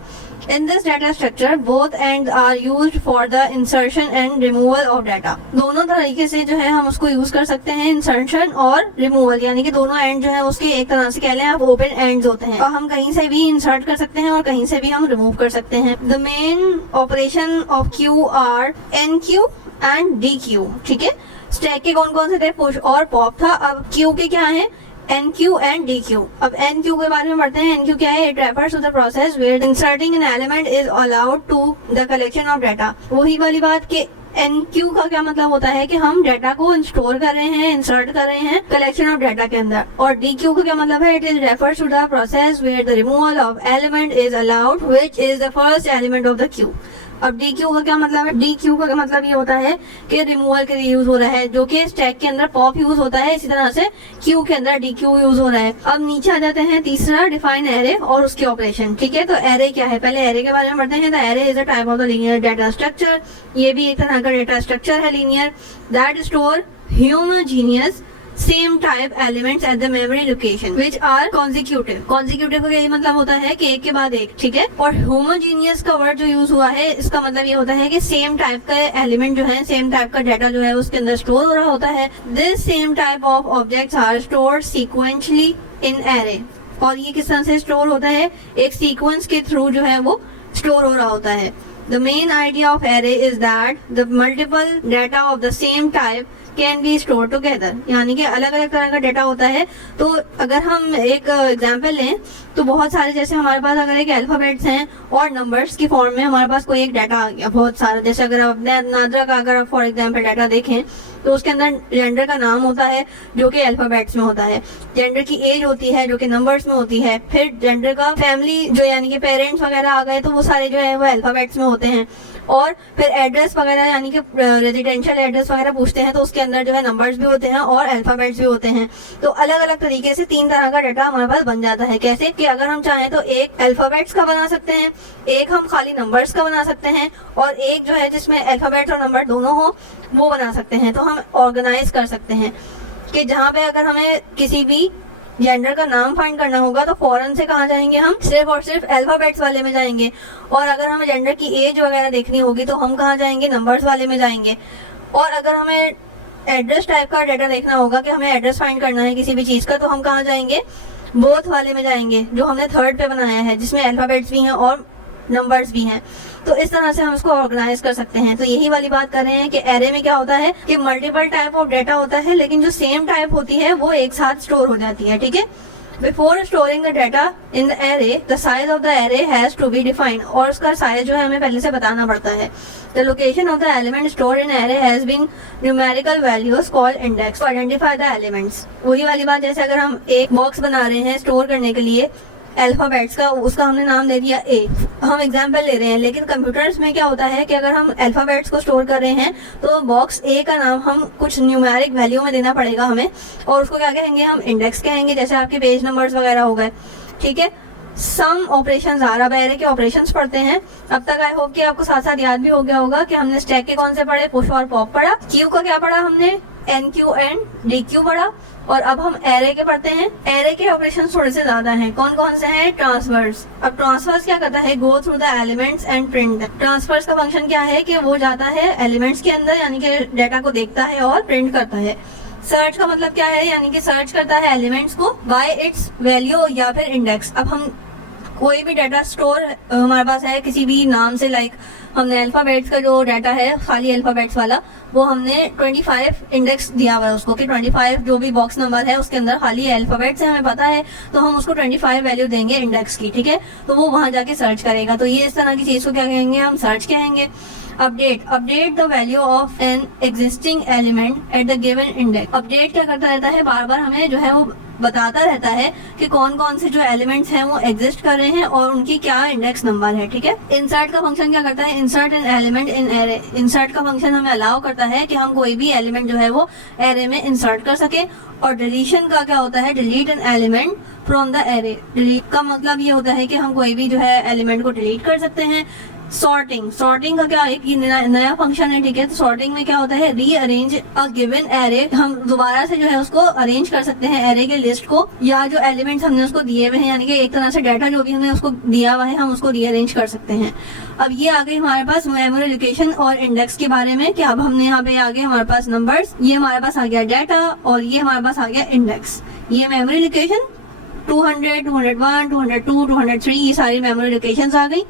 In this data structure, both ends are used for the insertion and removal of data. दोनों तरीके से जो है हम उसको यूज कर सकते हैं, इंसर्शन और रिमूवल, यानी कि दोनों एंड जो है उसके एक तरह से कह लें आप ओपन एंड्स होते हैं, और हम कहीं से भी इंसर्ट कर सकते हैं और कहीं से भी हम रिमूव कर सकते हैं। The main operation of Q are NQ and DQ, ठीक है। स्टैक के कौन कौन से थे? पुश और पॉप था। अब Q के क्या है? NQ and DQ। अब NQ के बारे में पढ़ते हैं। NQ क्या है? It refers to the process where inserting an element is allowed to the collection of data। वही वाली बात कि NQ का क्या मतलब होता है कि हम डाटा को स्टोर कर रहे हैं, इंसर्ट कर रहे हैं कलेक्शन ऑफ डाटा के अंदर। और DQ का क्या मतलब है? It is refers to the process where the removal of element is allowed, which is the first element of the queue। अब DQ का क्या मतलब है? DQ का मतलब ये होता है कि रिमूवल के लिए यूज हो रहा है, जो कि स्टैक के अंदर पॉप यूज होता है, इसी तरह से Q के अंदर DQ यूज हो रहा है। अब नीचे आ जाते हैं तीसरा, डिफाइन एरे और उसके ऑपरेशन, ठीक है। तो एरे क्या है? पहले एरे के बारे में पढ़ते हैं। The array is a type of the linear data structure. ये भी एक तरह का डाटा स्ट्रक्चर है linear, that store homogeneous same type elements at the memory location which are consecutive. Consecutive का यही मतलब होता है कि एक के बाद एक, ठीक है। और होमोजीनियस का वर्ड जो यूज हुआ है इसका मतलब ये होता है कि सेम टाइप का एलिमेंट जो है, सेम टाइप का डाटा जो है उसके अंदर स्टोर हो रहा होता है। This same type of objects are stored sequentially in array. और ये किस तरह से स्टोर होता है? एक सीक्वेंस के थ्रू जो है वो स्टोर हो रहा होता है। The main idea of array is that the multiple data of the same type can be store together, यानी कि अलग अलग तरह का डाटा होता है। तो अगर हम एक एग्जांपल लें तो बहुत सारे, जैसे हमारे पास अगर एक अल्फाबेट्स हैं और नंबर्स की फॉर्म में हमारे पास कोई एक डाटा आ गया बहुत सारा, जैसे अगर आप नादरा का अगर आप फॉर एग्जांपल डाटा देखें तो उसके अंदर जेंडर का नाम होता है जो कि अल्फाबेट्स में होता है, जेंडर की एज होती है जो कि नंबर्स में होती है, फिर जेंडर का फैमिली जो यानी कि पेरेंट्स वगैरह आ गए तो वो सारे जो है वो अल्फाबेट्स में होते हैं, और फिर एड्रेस वगैरह यानी कि रेजिडेंशियल एड्रेस वगैरह पूछते हैं तो उसके अंदर जो है नंबर्स भी होते हैं और अल्फाबेट्स भी होते हैं। तो अलग अलग तरीके से 3 तरह का डाटा हमारे पास बन जाता है। कैसे कि अगर हम चाहें तो एक अल्फाबेट्स का बना सकते हैं, एक हम खाली नंबर्स का बना सकते हैं, और एक जो है जिसमें अल्फाबेट्स और नंबर दोनों हो वो बना सकते हैं। तो हम ऑर्गेनाइज कर सकते हैं कि जहाँ पे अगर हमें किसी भी जेंडर का नाम फाइंड करना होगा तो फौरन से कहाँ जाएंगे, हम सिर्फ और सिर्फ अल्फाबेट्स वाले में जाएंगे, और अगर हमें जेंडर की एज वगैरह देखनी होगी तो हम कहाँ जाएंगे, नंबर्स वाले में जाएंगे। और अगर हमें एड्रेस टाइप का डाटा देखना होगा कि हमें एड्रेस फाइंड करना है किसी भी चीज़ का, तो हम कहाँ जाएंगे, बोथ वाले में जाएंगे जो हमने थर्ड पे बनाया है जिसमें अल्फाबेट्स भी हैं और नंबर्स भी हैं। तो इस तरह से हम इसको ऑर्गेनाइज कर सकते हैं। तो यही वाली बात कर रहे हैं कि एरे में क्या होता है कि मल्टीपल टाइप ऑफ डाटा होता है, लेकिन जो सेम टाइप होती है वो एक साथ स्टोर हो जाती है। ठीक है, before storing the data in the array the size of the array has to be defined, और उसका साइज जो है हमें पहले से बताना पड़ता है। The location of the element store in array has been numerical values called index to identify the elements. वही वाली बात, जैसे अगर हम एक बॉक्स बना रहे हैं स्टोर करने के लिए अल्फाबेट्स का, उसका हमने नाम दे दिया ए, हम एग्जाम्पल ले रहे हैं, लेकिन कंप्यूटर्स में क्या होता है कि अगर हम अल्फाबेट्स को स्टोर कर रहे हैं तो बॉक्स ए का नाम हम कुछ न्यूमेरिक वैल्यू में देना पड़ेगा हमें, और उसको क्या कहेंगे, हम इंडेक्स कहेंगे, जैसे आपके पेज नंबर्स वगैरह हो गए। ठीक है, सम ऑपरेशन आ रहा, एरे के ऑपरेशंस पढ़ते हैं। अब तक आई होप कि आपको साथ साथ याद भी हो गया होगा कि हमने स्टैक के कौन से पढ़े, पुश और पॉप पढ़ा, क्यू का क्या पढ़ा हमने, enqueue and dequeue पढ़ा, और अब हम एरे के पढ़ते हैं। एरे के ऑपरेशन थोड़े से ज्यादा हैं, कौन कौन से हैं, ट्रांसफर्स। अब ट्रांसफर्स क्या करता है, go through the elements and print. ट्रांसफर्स का फंक्शन क्या है कि वो जाता है एलिमेंट्स के अंदर, यानी कि डाटा को देखता है और प्रिंट करता है। सर्च का मतलब क्या है, यानी कि सर्च करता है एलिमेंट्स को बाय इट्स वैल्यू या फिर इंडेक्स। अब हम कोई भी डाटा स्टोर हमारे पास है किसी भी नाम से, लाइक हमने अल्फाबेट्स का जो डाटा है खाली अल्फाबेट्स वाला, वो हमने 25 इंडेक्स दिया हुआ है उसको कि 25 जो भी बॉक्स नंबर है उसके अंदर खाली अल्फाबेट्स है, हमें पता है, तो हम उसको 25 वैल्यू देंगे इंडेक्स की। ठीक है, तो वो वहां जाके सर्च करेगा। तो ये इस तरह की चीज को क्या कहेंगे, हम सर्च कहेंगे। Update the value of an existing element at the given index. Update क्या करता रहता है, बार बार हमें जो है वो बताता रहता है कि कौन कौन से जो एलिमेंट्स हैं वो एग्जिस्ट कर रहे हैं और उनकी क्या इंडेक्स नंबर है। ठीक है, इंसर्ट का फंक्शन क्या करता है, insert an element in array. Insert का फंक्शन हमें अलाउ करता है कि हम कोई भी एलिमेंट जो है वो एरे में इंसर्ट कर सके। और डिलीशन का क्या होता है, delete an element from the array. Delete का मतलब ये होता है कि हम कोई भी जो है एलिमेंट को डिलीट कर सकते हैं। सॉर्टिंग का क्या एक नया फंक्शन है। ठीक है, तो सॉर्टिंग में क्या होता है, रीअरेंज अ गिवन एरे। हम दोबारा से जो है उसको अरेंज कर सकते हैं एरे के लिस्ट को, या जो एलिमेंट्स हमने उसको दिए हुए हैं, यानी कि एक तरह से डाटा जो भी हमने उसको दिया हुआ है हम उसको रीअरेंज कर सकते हैं। अब ये आ गई हमारे पास मेमोरी लोकेशन और इंडेक्स के बारे में, कि अब हमने यहाँ पे आ गए हमारे पास नंबर्स, ये हमारे पास आ गया डाटा, और ये हमारे पास आ गया इंडेक्स। ये मेमोरी लोकेशन 200, 201, 202, 203 ये सारी मेमोरी लोकेशंस आ गई,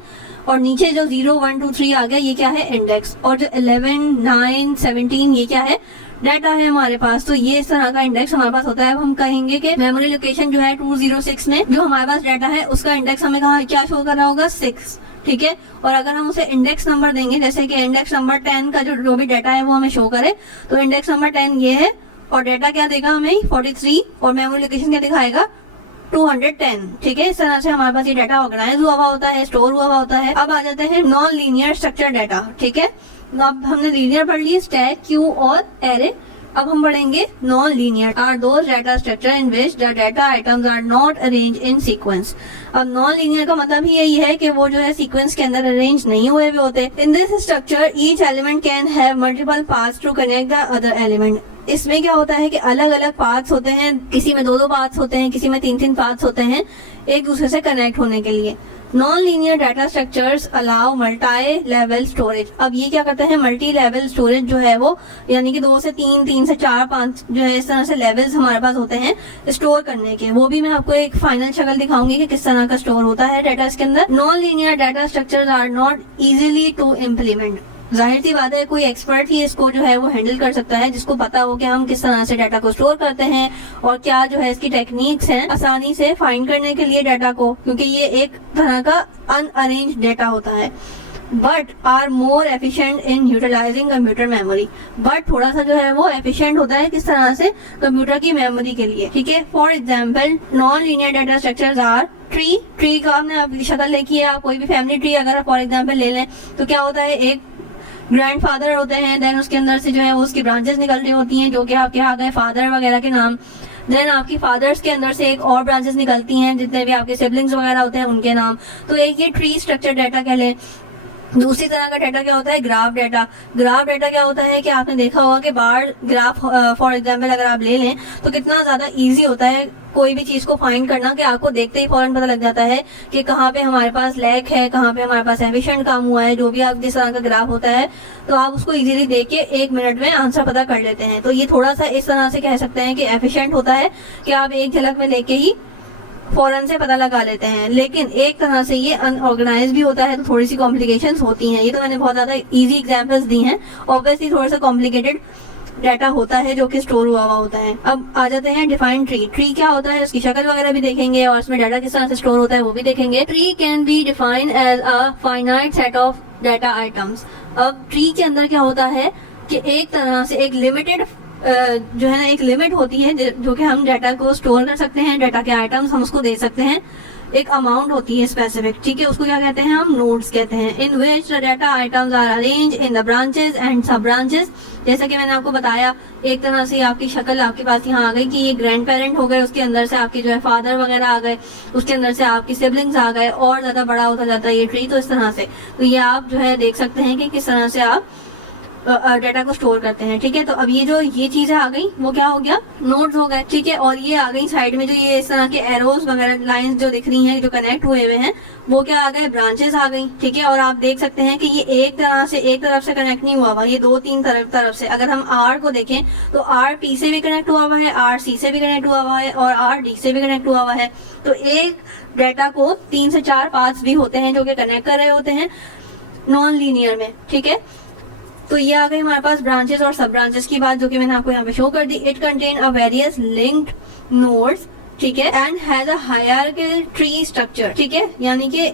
और नीचे जो 0, 1, 2, 3 आ गया ये क्या है, इंडेक्स। और जो 11, 9, 17 ये क्या है, डाटा है हमारे पास। तो ये इस तरह का इंडेक्स हमारे पास होता है। अब हम कहेंगे कि मेमोरी लोकेशन जो है 206 में जो हमारे पास डाटा है उसका इंडेक्स हमें कहाँ क्या शो कर रहा होगा, 6। ठीक है, और अगर हम उसे इंडेक्स नंबर देंगे, जैसे कि इंडेक्स नंबर 10 का जो भी डाटा है वो हमें शो करे, तो इंडेक्स नंबर 10 ये है, और डाटा क्या देगा हमें 43, और मेमोरी लोकेशन क्या दिखाएगा 210। ठीक है, इस तरह से हमारे पास ये डाटा ऑर्गेनाइज हुआ होता है, स्टोर हुआ होता है। अब आ जाते हैं नॉन लीनियर स्ट्रक्चर डाटा। ठीक है, अब हमने लीनियर पढ़ ली, स्टैक, क्यू और एरे। अब हम पढ़ेंगे non linear are those data structure in which the data items are not arrange in sequence. अब नॉन लीनियर का मतलब ही यही है कि वो जो है सीक्वेंस के अंदर अरेंज नहीं हुए हुए होते। In this structure each element can have multiple paths to connect the other element. इसमें क्या होता है कि अलग अलग पाथ्स होते हैं, किसी में 2-2 पाथ्स होते हैं, किसी में 3-3 पाथ्स होते हैं एक दूसरे से कनेक्ट होने के लिए। Non linear data structures allow multi level storage. अब ये क्या करते हैं, मल्टी लेवल स्टोरेज जो है वो, यानी कि 2 से 3, 3 से 4, 5 जो है इस तरह से लेवल्स हमारे पास होते हैं स्टोर करने के। वो भी मैं आपको एक फाइनल शक्ल दिखाऊंगी कि किस तरह का स्टोर होता है डाटा इसके अंदर। Non linear data structures are not easily to implement. जाहिर सी बात है कोई एक्सपर्ट ही इसको जो है वो हैंडल कर सकता है, जिसको पता हो कि हम किस तरह से डाटा को स्टोर करते हैं और क्या जो है इसकी टेक्निक्स हैं आसानी से फाइंड करने के लिए डाटा को, क्योंकि ये एक तरह का अनअरेंज डाटा होता है। But are more efficient in utilising computer memory, but थोड़ा सा जो है वो एफिशिएंट होता है किस तरह से, कंप्यूटर की मेमोरी के लिए, ठीक है। For example non linear data structures are tree का हमने आपकी शक्ल देखी है, आप कोई भी फैमिली ट्री अगर फॉर एग्जाम्पल ले लें तो क्या होता है, एक ग्रैंडफादर होते हैं, देन उसके अंदर से जो है वो उसकी ब्रांचेस निकल रही होती हैं जो कि आपके आ गए फादर वगैरह के नाम, देन आपकी फादर्स के अंदर से एक और ब्रांचेस निकलती हैं जितने भी आपके सिबलिंग्स वगैरह होते हैं उनके नाम। तो एक ये ट्री स्ट्रक्चर डाटा कह लें। दूसरी तरह का डाटा क्या होता है, ग्राफ डाटा। ग्राफ डाटा क्या होता है कि आपने देखा होगा कि बार ग्राफ फॉर एग्जांपल अगर आप ले लें तो कितना ज्यादा इजी होता है कोई भी चीज को फाइंड करना, कि आपको देखते ही फौरन पता लग जाता है कि कहाँ पे हमारे पास लैक है, कहाँ पे हमारे पास एफिशिएंट काम हुआ है, जो भी आप जिस तरह का ग्राफ होता है तो आप उसको इजीली देख के 1 मिनट में आंसर पता कर लेते हैं। तो ये थोड़ा सा इस तरह से कह सकते हैं कि एफिशिएंट होता है कि आप एक झलक में लेके ही फौरन से पता लगा लेते हैं। लेकिन एक तरह से ये अनऑर्गेनाइज भी होता है, तो थोड़ी सी कॉम्प्लिकेशंस होती हैं। ये तो मैंने बहुत ज्यादा इजी एग्जांपल्स दी हैं, ऑब्वियसली थोड़ा सा कॉम्प्लिकेटेड डाटा होता है जो कि स्टोर हुआ होता है। अब आ जाते हैं डिफाइंड ट्री। ट्री क्या होता है, उसकी शक्ल वगैरह भी देखेंगे और उसमें डाटा किस तरह से स्टोर होता है वो भी देखेंगे। Tree can be defined as a finite set of data items. अब ट्री के अंदर क्या होता है कि एक तरह से एक लिमिटेड जो है ना एक लिमिट होती है जो कि हम डाटा को स्टोर कर सकते हैं, डाटा के आइटम्स हम उसको दे सकते हैं, एक अमाउंट होती है स्पेसिफिक, ठीक है। उसको क्या कहते हैं, हम नोड्स कहते हैं। In which the data items are arrange in the branches and sub branches. जैसा कि मैंने आपको बताया, एक तरह से आपकी शक्ल आपके पास यहाँ आ गई कि ये ग्रैंड पेरेंट हो गए, उसके अंदर से आपके जो है फादर वगैरह आ गए, उसके अंदर से आपकी सिबलिंग्स आ गए, और ज्यादा बड़ा होता जाता है ये ट्री। तो इस तरह से तो ये आप जो है देख सकते हैं कि किस तरह से आप डाटा को स्टोर करते हैं, ठीक है। तो अब ये जो ये चीजें आ गई वो क्या हो गया, नोड्स हो गए, ठीक है। और ये आ गई साइड में जो ये इस तरह के एरोज वगैरह लाइंस जो दिख रही हैं जो कनेक्ट हुए हुए हैं वो क्या आ गए, ब्रांचेस आ गई, ठीक है। और आप देख सकते हैं कि ये एक तरफ से कनेक्ट नहीं हुआ हुआ, ये 2-3 तरफ से। अगर हम आर को देखें तो आर पी से भी कनेक्ट हुआ हुआ है, आर सी से भी कनेक्ट हुआ हुआ है और आर डी से भी कनेक्ट हुआ हुआ है। तो एक डाटा को 3 से 4 पार्ट्स भी होते हैं जो कि कनेक्ट कर रहे होते हैं नॉन लीनियर में, ठीक है। तो ये आ गई हमारे पास ब्रांचेस और सब ब्रांचेस की बात, जो कि मैंने आपको यहाँ पे शो कर दी। It contain a various linked nodes, ठीक है, and has a hierarchical tree structure, ठीक है। यानी कि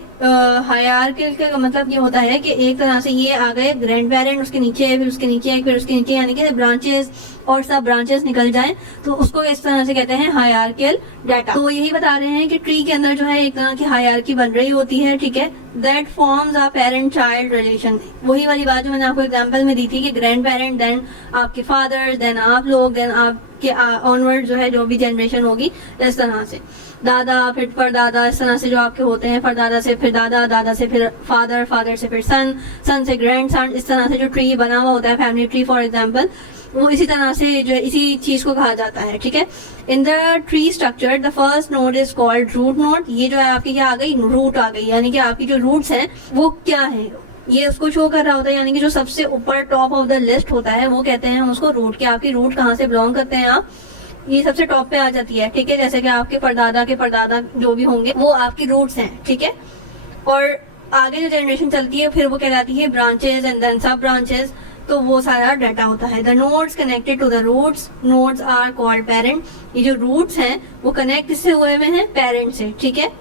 हायरार्किकल का मतलब ये होता है कि एक तरह से ये आ गए ग्रैंड पेरेंट, उसके नीचे फिर उसके नीचे फिर उसके नीचे, यानी कि ब्रांचेस और सब ब्रांचेस निकल जाएं तो उसको इस तरह से कहते हैं हायरार्किकल डाटा। तो यही बता रहे हैं कि ट्री के अंदर जो है एक तरह की हायरार्की बन रही होती है, ठीक है। That forms a parent child relation. वही वाली बात जो मैंने आपको एग्जांपल में दी थी कि ग्रैंड पेरेंट, देन आपके फादर, देन आप लोग, देन आपके ऑनवर्ड जो है जो भी जनरेशन होगी, इस तरह से दादा फिर परदादा, इस तरह से जो आपके होते हैं, परदादा से फिर दादा, दादा से फिर फादर, फादर से फिर सन, सन से ग्रैंड सन, इस तरह से जो ट्री बना हुआ होता है फैमिली ट्री फॉर एग्जाम्पल, वो इसी तरह से जो इसी चीज को कहा जाता है, ठीक है। In the tree structure the first node is called root node. ये जो है आपकी क्या आ गई, रूट आ गई, यानी कि आपकी जो रूट्स हैं वो क्या है ये उसको शो कर रहा होता है, यानी कि जो सबसे ऊपर टॉप ऑफ द लिस्ट होता है वो कहते हैं हम उसको रूट। के आपकी रूट कहाँ से बिलोंग करते हैं आप, ये सबसे टॉप पे आ जाती है, ठीक है। जैसे कि आपके परदादा जो भी होंगे वो आपकी रूट्स हैं, ठीक है। और आगे जो जनरेशन चलती है फिर वो कहलाती है branches and then sub branches. तो वो सारा डाटा होता है। The nodes connected to the roots, nodes are called parent. ये जो रूट्स हैं वो कनेक्ट किससे हुए हुए हैं, पेरेंट से, ठीक है।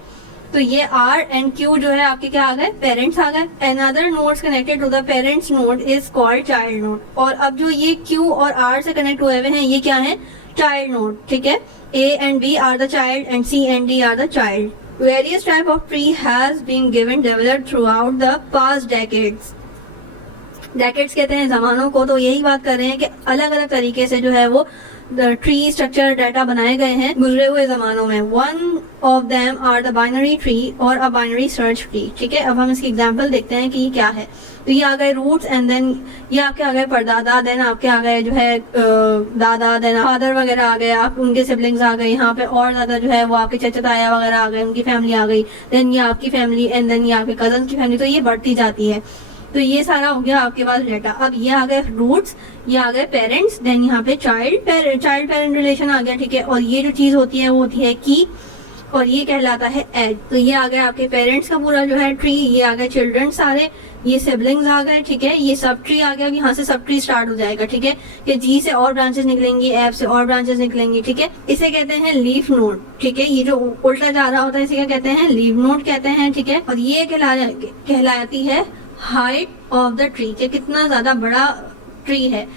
तो ये आर एंड क्यू जो है आपके क्या आ गए, पेरेंट्स आ गए। Another nodes connected to the parents node is called child node. और अब जो ये क्यू और आर से कनेक्ट हुए हुए हैं ये क्या है, चाइल्ड नोड, ठीक है। A and B are the child and C and D are the child. Various type of tree has been given developed throughout the past decades. Decades कहते हैं जमानों को। तो यही बात कर रहे हैं कि अलग अलग तरीके से जो है वो ट्री स्ट्रक्चर डाटा बनाए गए हैं गुजरे हुए जमानों में। One of them are the binary tree और अ बाइनरी सर्च ट्री, ठीक है। अब हम इसकी एग्जांपल देखते हैं कि ये क्या है। तो ये आ गए रूट्स एंड देन ये आपके आ गए परदादा, देन आपके आ गए जो है दादा, देन फादर वगैरह आ गए, आप उनके सिबलिंग्स आ गए, यहाँ पे और ज्यादा जो है वो आपके चचा ताया वगैरह आ गए, उनकी फैमिली आ गई, देन ये आपकी फैमिली एंड देन ये आपके कजन की फैमिली। तो ये बढ़ती जाती है। तो ये सारा हो गया आपके पास डाटा। अब ये आ गए रूट्स, ये आ गए पेरेंट्स, देन यहाँ पे चाइल्ड पेरेंट रिलेशन आ गया, ठीक है। और ये जो चीज होती है वो होती है की। और ये कहलाता है एज। तो ये आ गया आपके पेरेंट्स का पूरा जो है ट्री, ये आ गया चिल्ड्रन सारे, ये सिबलिंग्स आ गए, ठीक है। ये सब ट्री आ गया, अब यहाँ से सब ट्री स्टार्ट हो जाएगा, ठीक है, कि जी से और ब्रांचेस निकलेंगी, एफ से और ब्रांचेस निकलेंगी, ठीक है। इसे कहते हैं लीफ नोड, ठीक है। ये जो उल्टा जा रहा होता है इसे क्या कहते हैं, लीफ नोड कहते हैं, ठीक है। और ये कहलाती है हाइट ऑफ द ट्री, के कितना ज्यादा बड़ा ट्री है,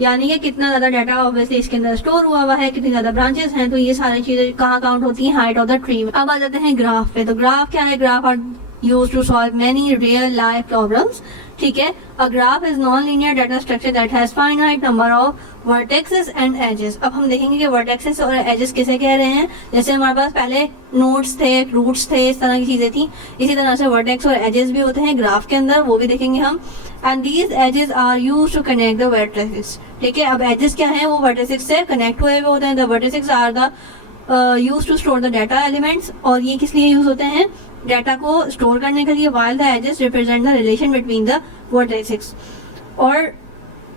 यानी कि कितना ज्यादा डाटा ऑब्वियसली इसके अंदर स्टोर हुआ है, कितनी ज्यादा ब्रांचेस हैं। तो ये सारी चीजें कहाँ काउंट होती हैं, हाइट ऑफ द ट्री में। अब आ जाते हैं ग्राफ पे। तो ग्राफ क्या है, graph are used to solve many real life problems, ठीक है। A graph is non linear data structure that has finite number of vertexes and edges. अब हम देखेंगे कि वर्टेक्सेस और एजेस किसे कह रहे हैं। जैसे हमारे पास पहले नोड्स थे, रूट्स थे, इस तरह की चीजें थी, इसी तरह से वर्टेक्स और एजेस भी होते हैं ग्राफ के अंदर, वो भी देखेंगे हम। And these edges are used to connect the vertexes, ठीक है। अब एजेस क्या है, वो वर्टेक्सेस से कनेक्ट हुए होते हैं। The vertexes are the used to store the data elements, और ये किस लिए यूज होते हैं, डाटा को स्टोर करने के लिए। while the edges represent the relation between the vertices, और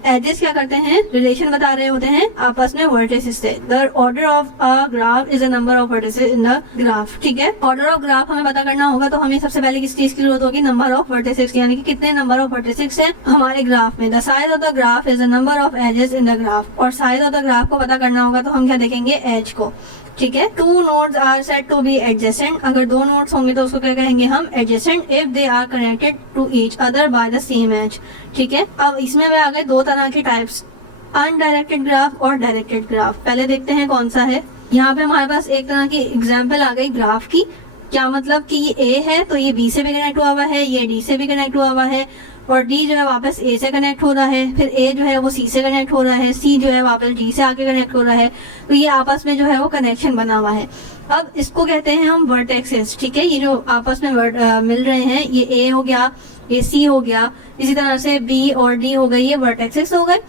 एजेस क्या करते हैं, रिलेशन बता रहे होते हैं आपस में वर्टिसेस से। The order of a graph is a number of vertices in the graph, ठीक है। ऑर्डर ऑफ ग्राफ हमें पता करना होगा तो हमें सबसे पहले किस चीज की जरूरत होगी, नंबर ऑफ वर्टिसेस, यानी कि कितने नंबर ऑफ वर्टिसेस हैं हमारे ग्राफ में। The size of the graph is the number of edges in the graph, और साइज ऑफ द ग्राफ को पता करना होगा तो हम क्या देखेंगे, एज को, ठीक है। Two nodes are said to be adjacent, अगर दो नोड्स होंगे तो उसको क्या कहेंगे हम, adjacent, if they are connected to each other by the same edge, ठीक है। अब इसमें आ गए दो तरह के टाइप्स, अनडायरेक्टेड ग्राफ और डायरेक्टेड ग्राफ। पहले देखते हैं कौन सा है। यहाँ पे हमारे पास एक तरह की एग्जाम्पल आ गई ग्राफ की, क्या मतलब कि ये ए है तो ये बी से भी कनेक्ट हुआ हुआ है, ये डी से भी कनेक्ट हुआ हुआ है, और डी जो है वापस ए से कनेक्ट हो रहा है, फिर ए जो है वो सी से कनेक्ट हो रहा है, सी जो है वापस डी से आके कनेक्ट हो रहा है। तो ये आपस में जो है वो कनेक्शन बना हुआ है। अब इसको कहते हैं हम वर्टेक्सेस, ठीक है। ये जो आपस में मिल रहे हैं, ये ए हो गया, ये सी हो गया, इसी तरह से बी और डी हो गई, ये वर्टेक्सेस हो गए।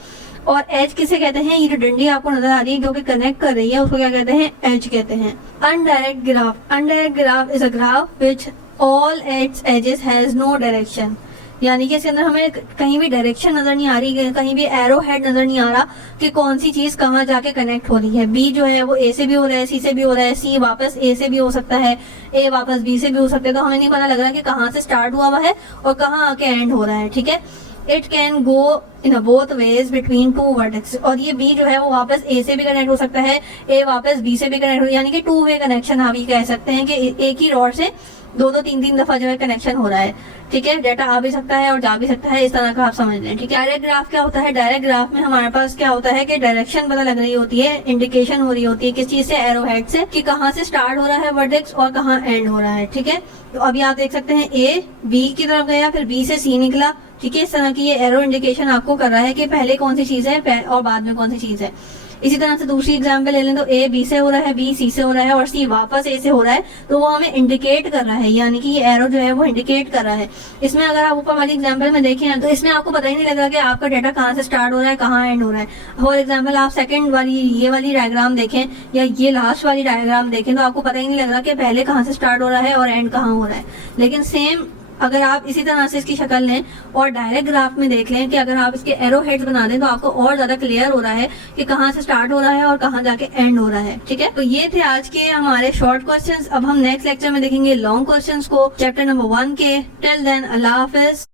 और एज किसे कहते हैं, ये जो डंडी आपको नजर आ रही है जो कि कनेक्ट कर रही है उसको क्या कहते हैं, एज कहते हैं। Undirect graph, undirect graph is a graph which all its edges has no direction, यानी कि इसके अंदर हमें कहीं भी डायरेक्शन नजर नहीं आ रही, कहीं भी एरो हेड नजर नहीं आ रहा कि कौन सी चीज कहाँ जाके कनेक्ट हो रही है। बी जो है वो ए से भी हो रहा है, सी से भी हो रहा है, सी वापस ए से भी हो सकता है, ए वापस बी से भी हो सकता है। तो हमें नहीं पता लग रहा कि कहाँ से स्टार्ट हुआ है और कहाँ आके एंड हो रहा है, ठीक है। It can go in both ways between two vertex, और ये बी जो है वो वापस ए से भी कनेक्ट हो सकता है, ए वापस बी से भी कनेक्ट हो, यानी कि टू वे कनेक्शन हम ये कह सकते हैं कि एक ही रॉड से दो तीन दफा जो है कनेक्शन हो रहा है, ठीक है। डाटा आ भी सकता है और जा भी सकता है, इस तरह का आप समझ लें, ठीक है। डायरेक्ट ग्राफ क्या होता है, डायरेक्ट ग्राफ में हमारे पास क्या होता है कि डायरेक्शन पता लग रही होती है, इंडिकेशन हो रही होती है किस चीज से, एरो हेड से, कि कहाँ से स्टार्ट हो रहा है वर्टेक्स और कहाँ एंड हो रहा है, ठीक है। तो अभी आप देख सकते हैं ए बी की तरफ गया, फिर बी से सी निकला, ठीक है। इस तरह की ये एरो इंडिकेशन आपको कर रहा है कि पहले कौन सी चीज है और बाद में कौन सी चीज है। इसी तरह से दूसरी एग्जांपल ले लें तो ए बी से हो रहा है, बी सी से हो रहा है और सी वापस ए से हो रहा है, तो वो हमें इंडिकेट कर रहा है, यानी कि ये एरो जो है वो इंडिकेट कर रहा है। इसमें अगर आप ऊपर वाली एग्जांपल में देखें तो इसमें आपको पता ही नहीं लग रहा कि आपका डाटा कहाँ से स्टार्ट हो रहा है, कहाँ एंड हो रहा है। फॉर एग्जाम्पल आप सेकंड वाली ये वाली डायग्राम देखें या ये लास्ट वाली डायग्राम देखें तो आपको पता ही नहीं लग रहा कि पहले कहाँ से स्टार्ट हो रहा है और एंड कहाँ हो रहा है। लेकिन सेम अगर आप इसी तरह से इसकी शक्ल लें और डायरेक्ट ग्राफ में देख लें कि अगर आप इसके एरो हेड्स बना दें तो आपको और ज्यादा क्लियर हो रहा है कि कहाँ से स्टार्ट हो रहा है और कहाँ जाके एंड हो रहा है, ठीक है। तो ये थे आज के हमारे शॉर्ट क्वेश्चंस। अब हम नेक्स्ट लेक्चर में देखेंगे लॉन्ग क्वेश्चंस को, चैप्टर नंबर 1 के। टिल देन अल्लाह हाफिज।